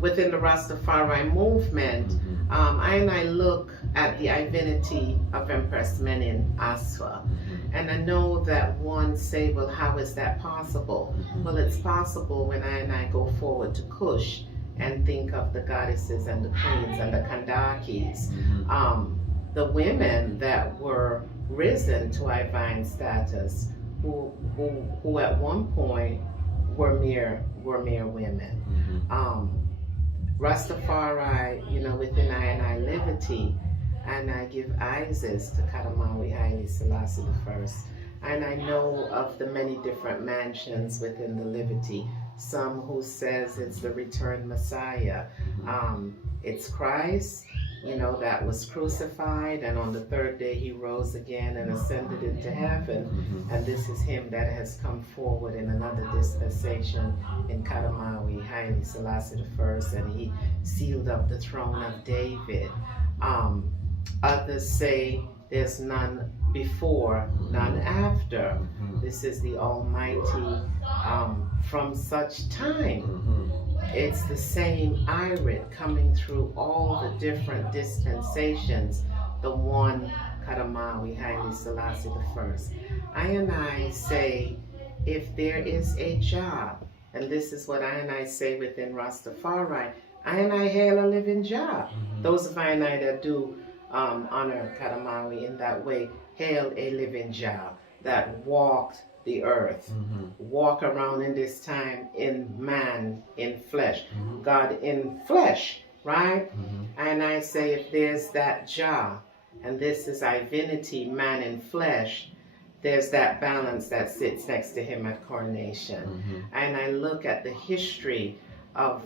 within the Rastafari movement, I look at the divinity of Empress Menin Asfa, and I know that one say, well, how is that possible? Well, it's possible when I go forward to Kush and think of the goddesses and the queens and the Kandakis, the women that were risen to divine status, who at one point were mere women. Rastafari, within I liberty, and I give Isis to Kadamawi Haile Selassie I. And I know of the many different mansions within the liberty. Some who says it's the returned Messiah. It's Christ, that was crucified, and on the third day he rose again and ascended into heaven. And this is him that has come forward in another dispensation in Kadamawi Haile Selassie I, and he sealed up the throne of David. Others say there's none before, none after. This is the Almighty from such time. It's the same Irid coming through all the different dispensations, the one Kadamawi Haile Selassie I. I say, if there is a job, and this is what I say within Rastafari, I hail a living job. Those of I that do honor Kadamawi in that way, hail a living job that walked the earth, walk around in this time in man, in flesh, God in flesh, right? And I say, if there's that Jah, and this is divinity, man in flesh, there's that balance that sits next to him at coronation. And I look at the history of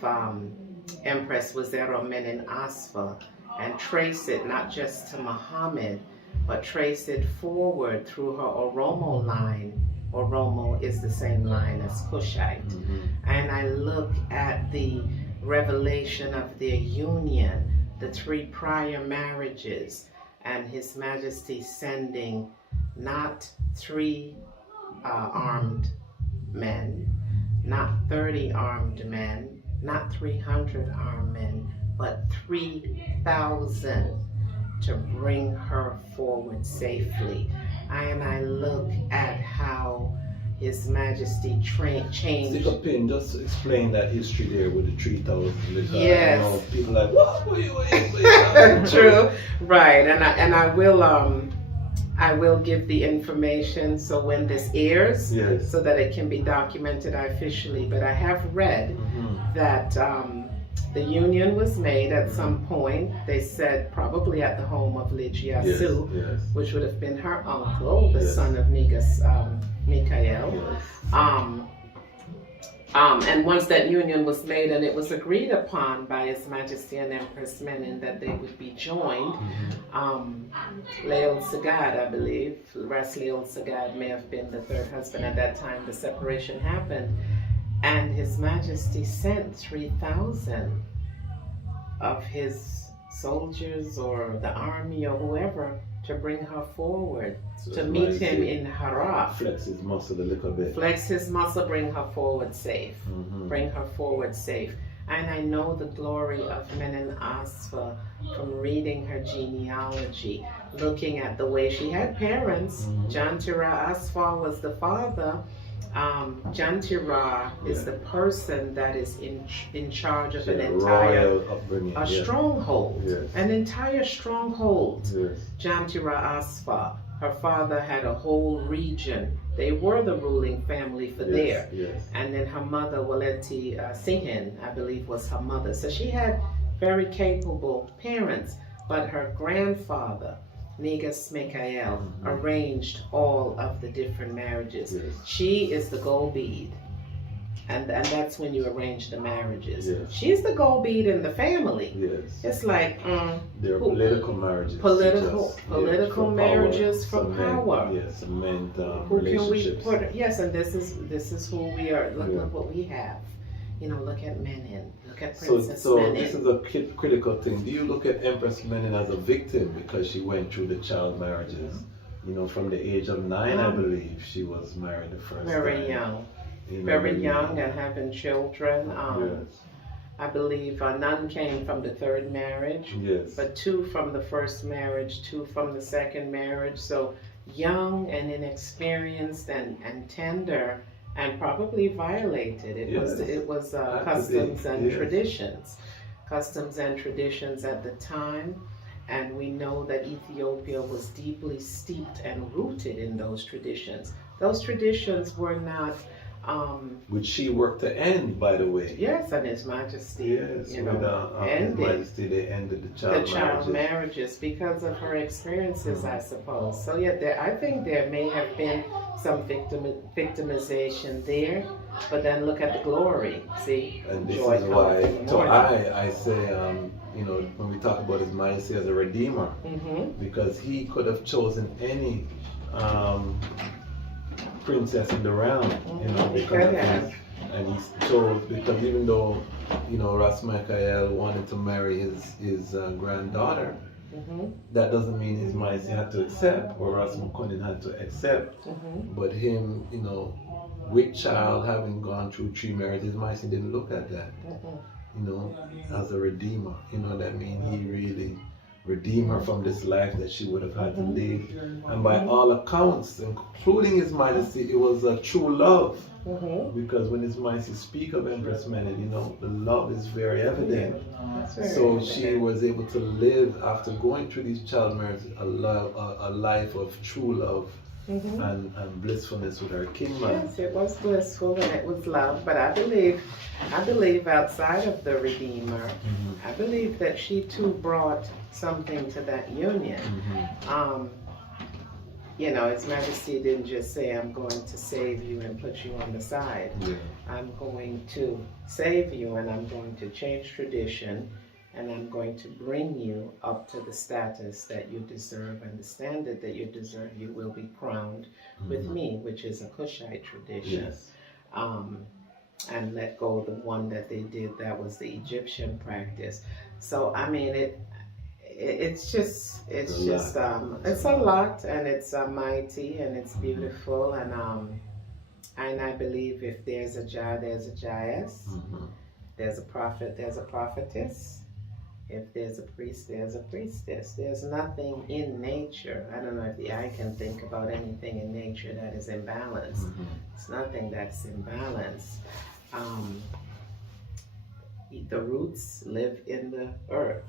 Empress Wazero Menin Asfa and trace it not just to Muhammad, but trace it forward through her Oromo line. Oromo is the same line as Kushite. And I look at the revelation of their union, the 3 prior marriages, and His Majesty sending not 3 armed men, not 30 armed men, not 300 armed men, but 3,000. to bring her forward safely. I look at how His Majesty changed. Stick a pin, just explain that history there with the 3,000 liters. Yes. You know, people like, what? What? True, right, and I will give the information so when this airs, yes, so that it can be documented officially. But I have read that the union was made at some point. They said probably at the home of Lijiasu, yes, which would have been her uncle, the yes, son of Negus Mikael. yes. And once that union was made and it was agreed upon by His Majesty and Empress Menen that they would be joined, Leon Sagad, I believe, Ras Leon Sagad may have been the third husband at that time the separation happened, and His Majesty sent 3,000 of his soldiers or the army or whoever to bring her forward, so to meet him in Haraf. Flex his muscle a little bit. Flex his muscle, bring her forward safe. Bring her forward safe. And I know the glory of Menen Asfa from reading her genealogy, looking at the way she had parents. Jantira Asfa was the father. Jantira is the person that is in charge of an entire stronghold, an entire stronghold. Jantira Asfa, her father had a whole region. They were the ruling family for there. And then her mother, Wolete Sihen, I believe was her mother. So she had very capable parents, but her grandfather, Negus Mikael, arranged all of the different marriages. She is the gold bead, and that's when you arrange the marriages. She's the gold bead in the family. It's like they're political marriages. Political marriages for power. Cement who relationships. Can we put? Yes, and this is who we are. Look what we have. You know, look at Menen. Look at Princess Menen. This is a critical thing. Do you look at Empress Menen as a victim because she went through the child marriages? You know, from the age of 9, I believe, she was married the first time. Very young. Very young and having children. I believe none came from the third marriage, but 2 from the first marriage, 2 from the second marriage. So young and inexperienced and tender, and probably violated. It was customs and traditions. Customs and traditions at the time. And we know that Ethiopia was deeply steeped and rooted in those traditions. Those traditions were not... which she worked to end, by the way. Yes, and His Majesty, ended. His Majesty, they ended the child marriages because of her experiences, I suppose. So yeah, I think there may have been some victimization there, but then look at the glory. See, and this is why. So I say, you know, when we talk about His Majesty as a redeemer, because he could have chosen any princess in the realm, you know, because and he chose, because even though, you know, Ras Mikael wanted to marry his granddaughter, that doesn't mean His Majesty had to accept, or Ras Mukonin had to accept, but him, you know, with child having gone through 3 marriages, His Majesty didn't look at that, you know, as a redeemer. You know what I mean? He really redeem her from this life that she would have had to live. And by all accounts, including His Majesty, it was a true love. Because when His Majesty speak of Empress Menen, you know, the love is very evident. So she was able to live, after going through these child marriages, a life of true love. And blissfulness with her kingman. Yes, it was blissful and it was love, but I believe outside of the Redeemer, I believe that she too brought something to that union. You know, His Majesty didn't just say, I'm going to save you and put you on the side. I'm going to save you and I'm going to change tradition, and I'm going to bring you up to the status that you deserve and the standard that you deserve. You will be crowned with me, which is a Kushite tradition. And let go of the one that they did, that was the Egyptian practice. So, I mean, it's a lot, and it's mighty, and it's beautiful, and I believe if there's a Jah, there's a Jahess. There's a prophet, there's a prophetess. If there's a priest, there's a priestess. There's nothing in nature. I don't know if the eye can think about anything in nature that is imbalanced. It's nothing that's imbalanced. The roots live in the earth.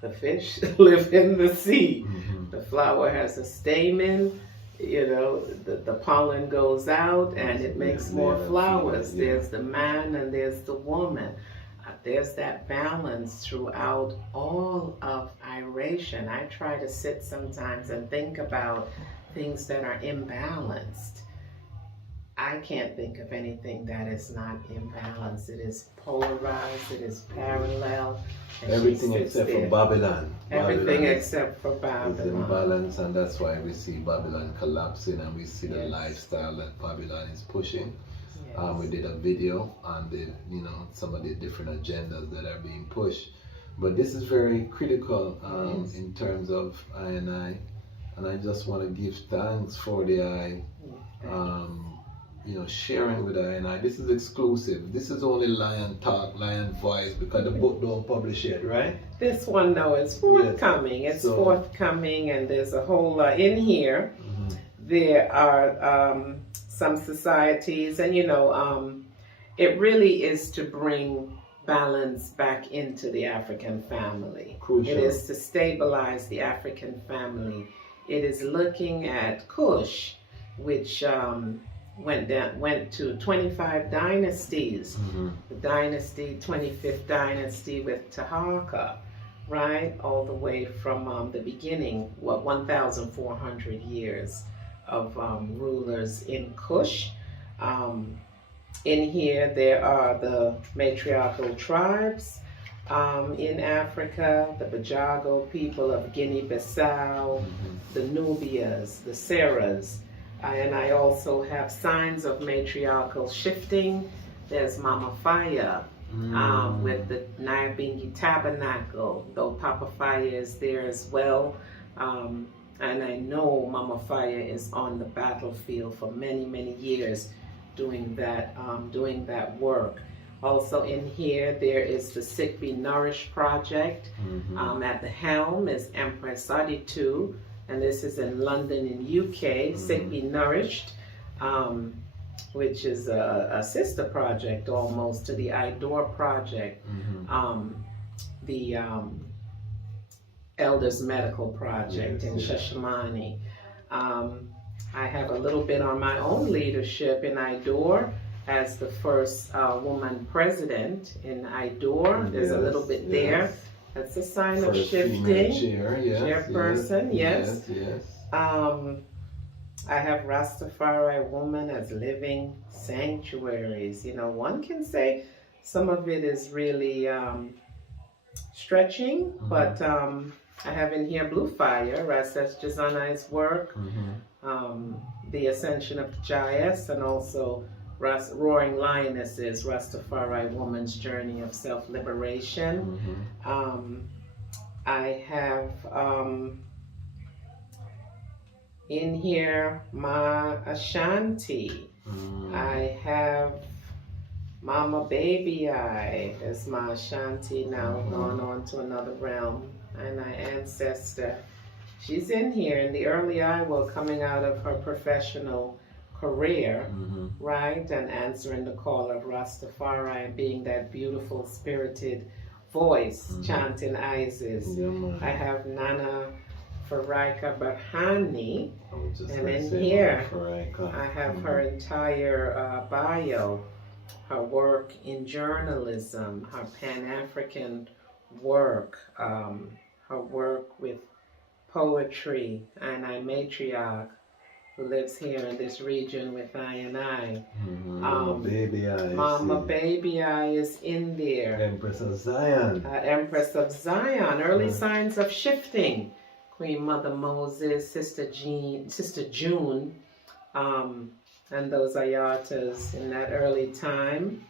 The fish live in the sea. The flower has a stamen. You know, the pollen goes out and it makes more flowers. There's the man and there's the woman. There's that balance throughout all of iration. I try to sit sometimes and think about things that are imbalanced. I can't think of anything that is not imbalanced. It is polarized, it is parallel. Everything except for Babylon. Everything except for Babylon. Is imbalance, and that's why we see Babylon collapsing, and we see the lifestyle that Babylon is pushing. We did a video on the, some of the different agendas that are being pushed. But this is very critical in terms of I, and I just want to give thanks for the I, sharing with I. This is exclusive. This is only Lion Talk, Lion Voice, because the book don't publish yet, right? This one, no, it's forthcoming. It's forthcoming, and there's a whole lot in here. There are some societies, and it really is to bring balance back into the African family. Crucial. It is to stabilize the African family. It is looking at Kush, which went to 25 dynasties. The dynasty, 25th dynasty with Taharqa, right? All the way from the beginning, 1,400 years of rulers in Kush. In here, there are the matriarchal tribes in Africa, the Bajago people of Guinea-Bissau, the Nubias, the Seras. And I also have signs of matriarchal shifting. There's Mama Faya with the Nyabinghi tabernacle, though Papa Faya is there as well. And I know Mama Faya is on the battlefield for many, many years doing that work. Also in here, there is the Sick Be Nourished project. At the helm is Empress Aditu, and this is in London in UK. Sick Be Nourished, which is a sister project almost to the IDOR project, the Elders Medical Project in Shashamani. I have a little bit on my own leadership in IDOR as the first woman president in IDOR. There's a little bit there. That's a sign of shifting. Chairperson, yes. I have Rastafari woman as living sanctuaries. One can say some of it is really stretching, but I have in here Blue Fire, Rasta's Jazanai's work, the Ascension of Jayas, and also Roaring Lionesses, Rastafari Woman's Journey of Self-Liberation. I have in here Ma Ashanti. I have Mama Baby I. There's Ma Ashanti now gone on to another realm. And my ancestor. She's in here in the early hour coming out of her professional career, right? And answering the call of Rastafari and being that beautiful spirited voice, chanting Isis. I have Nana Farika Barhani. And in here, I have her entire bio, her work in journalism, her Pan-African work, her work with poetry, and I matriarch who lives here in this region with I and I. Baby I. Mama Baby I is in there. Empress of Zion. Empress of Zion. Early signs of shifting. Queen Mother Moses, Sister June, and those Ayatas in that early time.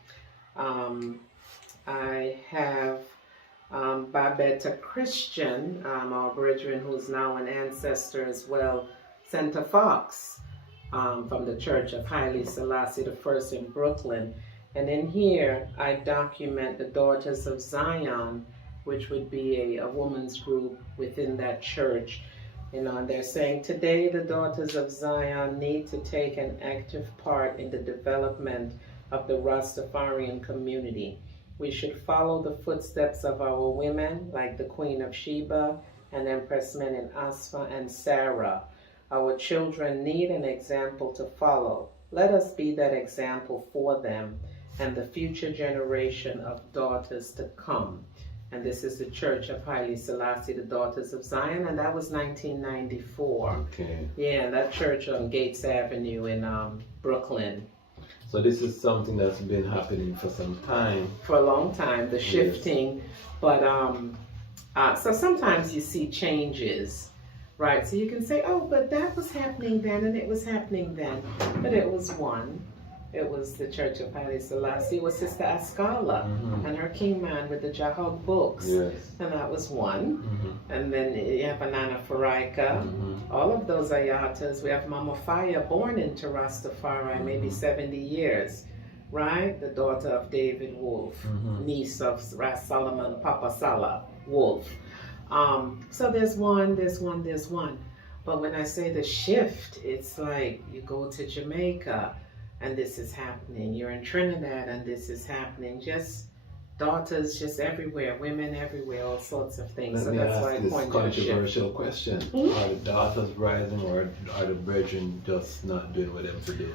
I have Babetta Christian, our brethren who's now an ancestor as well, Santa Fox, from the Church of Haile Selassie I in Brooklyn. And in here, I document the Daughters of Zion which would be a woman's group within that church. And they're saying today the daughters of Zion need to take an active part in the development of the Rastafarian community. We should follow the footsteps of our women, like the Queen of Sheba and Empress Menen Asfa and Sarah. Our children need an example to follow. Let us be that example for them and the future generation of daughters to come. And this is the Church of Haile Selassie, the Daughters of Zion, and that was 1994. Okay. Yeah, that church on Gates Avenue in Brooklyn. So this is something that's been happening for some time. For a long time, the shifting, yes. But so sometimes you see changes, right? So you can say, oh, but that was happening then, and it was happening then, but it was one. It was the Church of Haile Selassie. It was Sister Ascala and her king man with the Jahog books. Yes. And that was one. And then you have Anana Faraika. All of those Ayatas. We have Mama Faya born into Rastafari, maybe 70 years, right? The daughter of David Wolf, niece of Ras Solomon, Papa Salah Wolf. So there's one. But when I say the shift, it's like you go to Jamaica, and this is happening. You're in Trinidad and this is happening. Just daughters just everywhere, women everywhere, all sorts of things. Let me that's ask why I this point controversial question. Are the daughters rising, or are the brethren just not doing what them to do?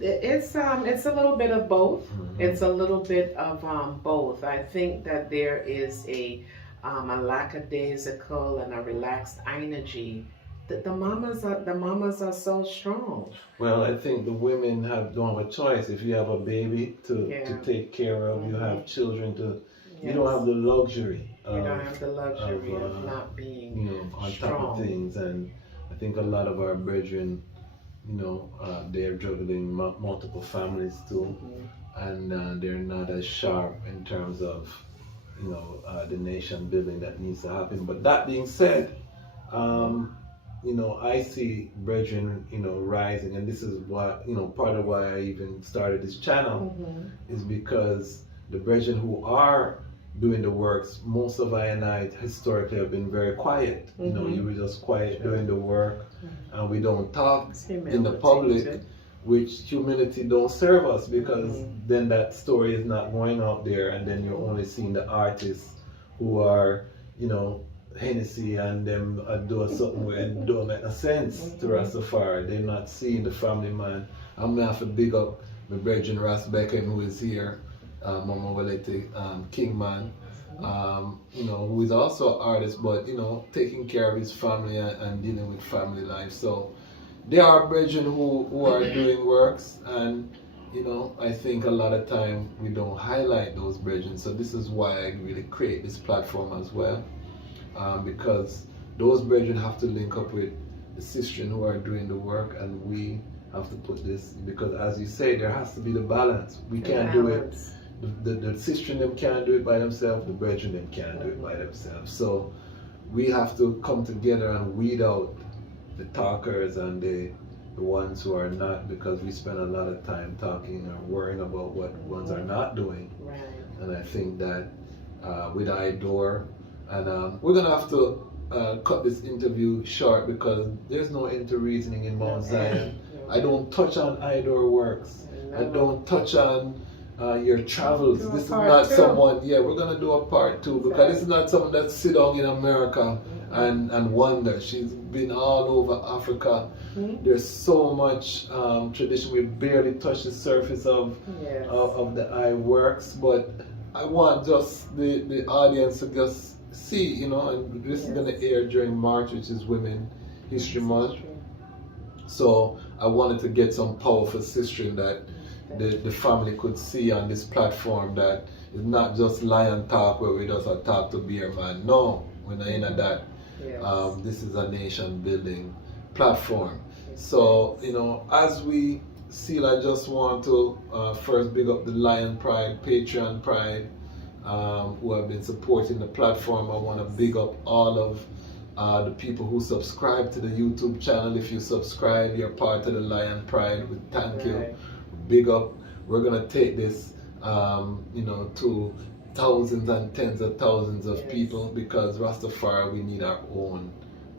It's a little bit of both. It's a little bit of both. I think that there is a lackadaisical and a relaxed energy. The mamas are so strong. Well, I think the women don't have a choice. If you have a baby to take care of, you have children to. Yes. You don't have the luxury. You don't have the luxury of not being on strong. top of things. And I think a lot of our brethren, they're juggling multiple families too, and they're not as sharp in terms of the nation building that needs to happen. But that being said, I see brethren, rising, and this is what, part of why I even started this channel is because the brethren who are doing the works, most of I historically have been very quiet. You were just quiet doing the work, and we don't talk in the public, which humility don't serve us, because then that story is not going out there, and then you're only seeing the artists who are, Hennessy and them do something where it don't make no sense to Rastafari. They're not seeing the family man. I'm gonna have to big up my brethren Ras Beckham, who is here, Mama Wolete Kingman, who is also an artist, but taking care of his family and dealing with family life. So there are brethren who are doing works, and I think a lot of time we don't highlight those brethren. So this is why I really create this platform as well. Because those brethren have to link up with the sistren who are doing the work, and we have to put this, because as you say, there has to be the balance. We can't do it. The sistren them can't do it by themselves, the brethren them can't do it by themselves. So we have to come together and weed out the talkers and the ones who are not, because we spend a lot of time talking or worrying about what ones are not doing. Right. And I think that with IDOR, and we're gonna have to cut this interview short because there's no inter-reasoning in Mount Zion. I don't touch on IDOR works. I don't touch on your travels. This is not someone. Yeah, we're gonna do a part 2 because this is not someone that sit down in America and wonder. She's been all over Africa. There's so much tradition. We barely touch the surface of the I works, but I want just the audience to just see, and this is going to air during March, which is Women History Month. So I wanted to get some powerful sistren that the family could see on this platform, that it's not just lion talk where we just talk to beer man. No, we're not in that. This is a nation building platform. So, as we seal, I just want to first big up the Lion Pride, Patreon Pride, who have been supporting the platform. I want to big up all of the people who subscribe to the YouTube channel. If you subscribe, you're part of the Lion Pride. Thank you. Big up. We're going to take this, to thousands and tens of thousands of people, because Rastafari, we need our own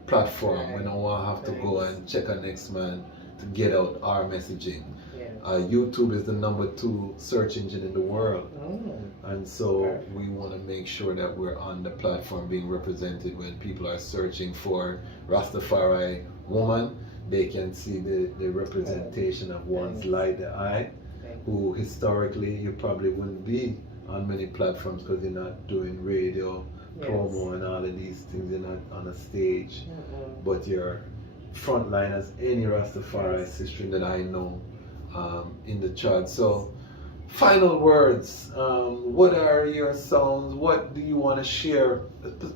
platform. We don't want to have to go and check our next man to get out our messaging. YouTube is the #2 search engine in the world, and so we want to make sure that we're on the platform being represented. When people are searching for Rastafari woman, they can see the representation of one's light, the I, who historically you probably wouldn't be on many platforms because you're not doing radio promo and all of these things. You're not on a stage, but you're frontline as any Rastafari sistren that I know in the chart. So final words, what are your songs? What do you want to share,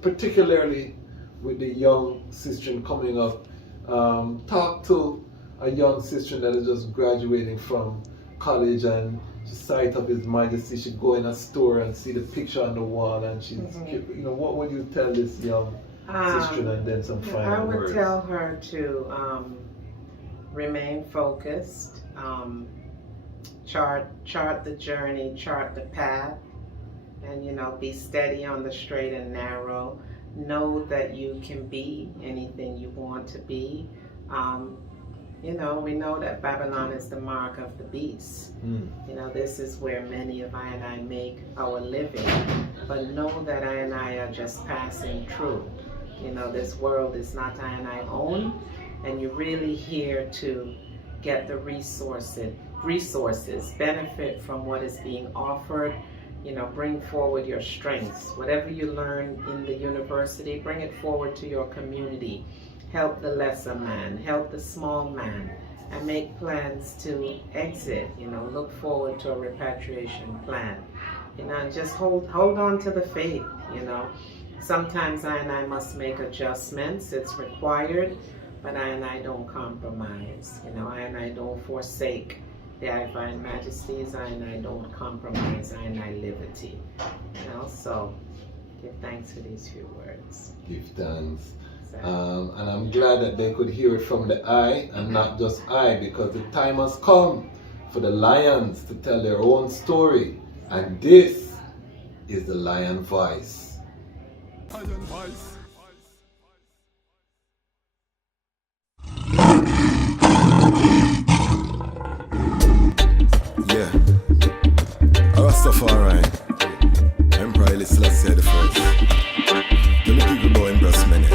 particularly with the young sistren coming up? Talk to a young sistren that is just graduating from college and she sight up His Majesty. She go in a store and see the picture on the wall, and she's, you know, what would you tell this young sistren? And then some final words. I would tell her to remain focused, chart the journey, chart the path, and, you know, be steady on the straight and narrow. Know that you can be anything you want to be. You know, we know that Babylon is the mark of the beast. You know, this is where many of I make our living. But know that I are just passing through. You know, this world is not I own, and you're really here to get the resources, benefit from what is being offered. You know, bring forward your strengths. Whatever you learn in the university, bring it forward to your community. Help the lesser man, help the small man, and make plans to exit. You know, look forward to a repatriation plan. You know, and just hold on to the faith. You know, sometimes I must make adjustments. It's required, but I don't compromise. You know, I don't forsake the Divine Majesties. I don't compromise. I liberty. You know, so give thanks for these few words. Give thanks. And I'm glad that they could hear it from the I and not just I, because the time has come for the lions to tell their own story, and this is the Lion Voice. Lion Voice. Yeah, Rastafari, Emperor Haile Selassie the First. Tell the people about embarrassment.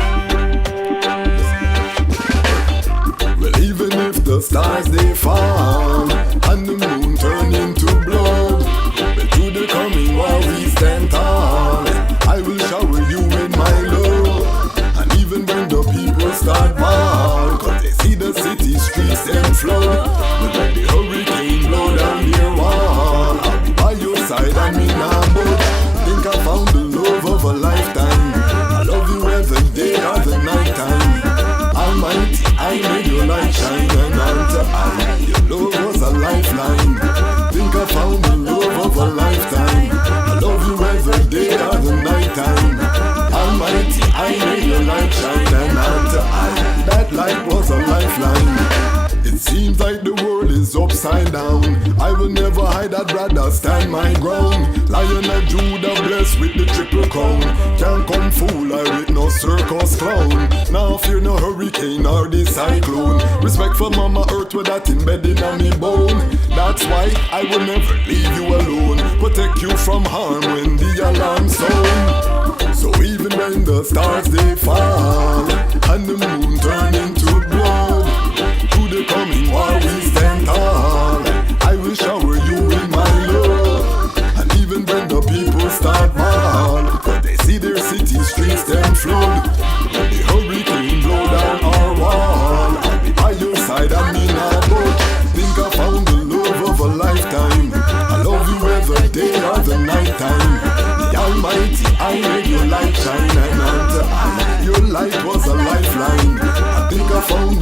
Well, even if the stars they fall and the moon turn into blood, but to the coming war we stand tall. I will shower you with my love, and even when the people start ball, cause they see the city streets them flood. But when the hurricane blow down their wall, I'll be by your side and me now but think I found the love of a lifetime. I love you every day or the night time. Almighty, I made your light shine, and unto I, your love was a lifeline. Think I found the love of a lifetime. I love you every day or the night time. Almighty, I made your light shine, and unto I, that light was a lifeline. It seems like the world is upside down. I will never hide, I'd rather stand my ground. Lion of Judah blessed with the triple crown. Can't come fool I with no circus clown. Now fear no hurricane or the cyclone. Respect for Mama Earth with that embedded on me bone. That's why I will never leave you alone. Protect you from harm when the alarm sound. So even when the stars they fall and the moon turn into blood, to the coming war we stand tall. I will shower you with my love, and even when the people start ball, when they see their city streets them flood, when the hurricane blow down our wall, I'll be by your side and me not budge. Think I found the love of a lifetime. I love you every day or the night time. The Almighty, I made your light shine, and unto I, your light was a lifeline. I think I found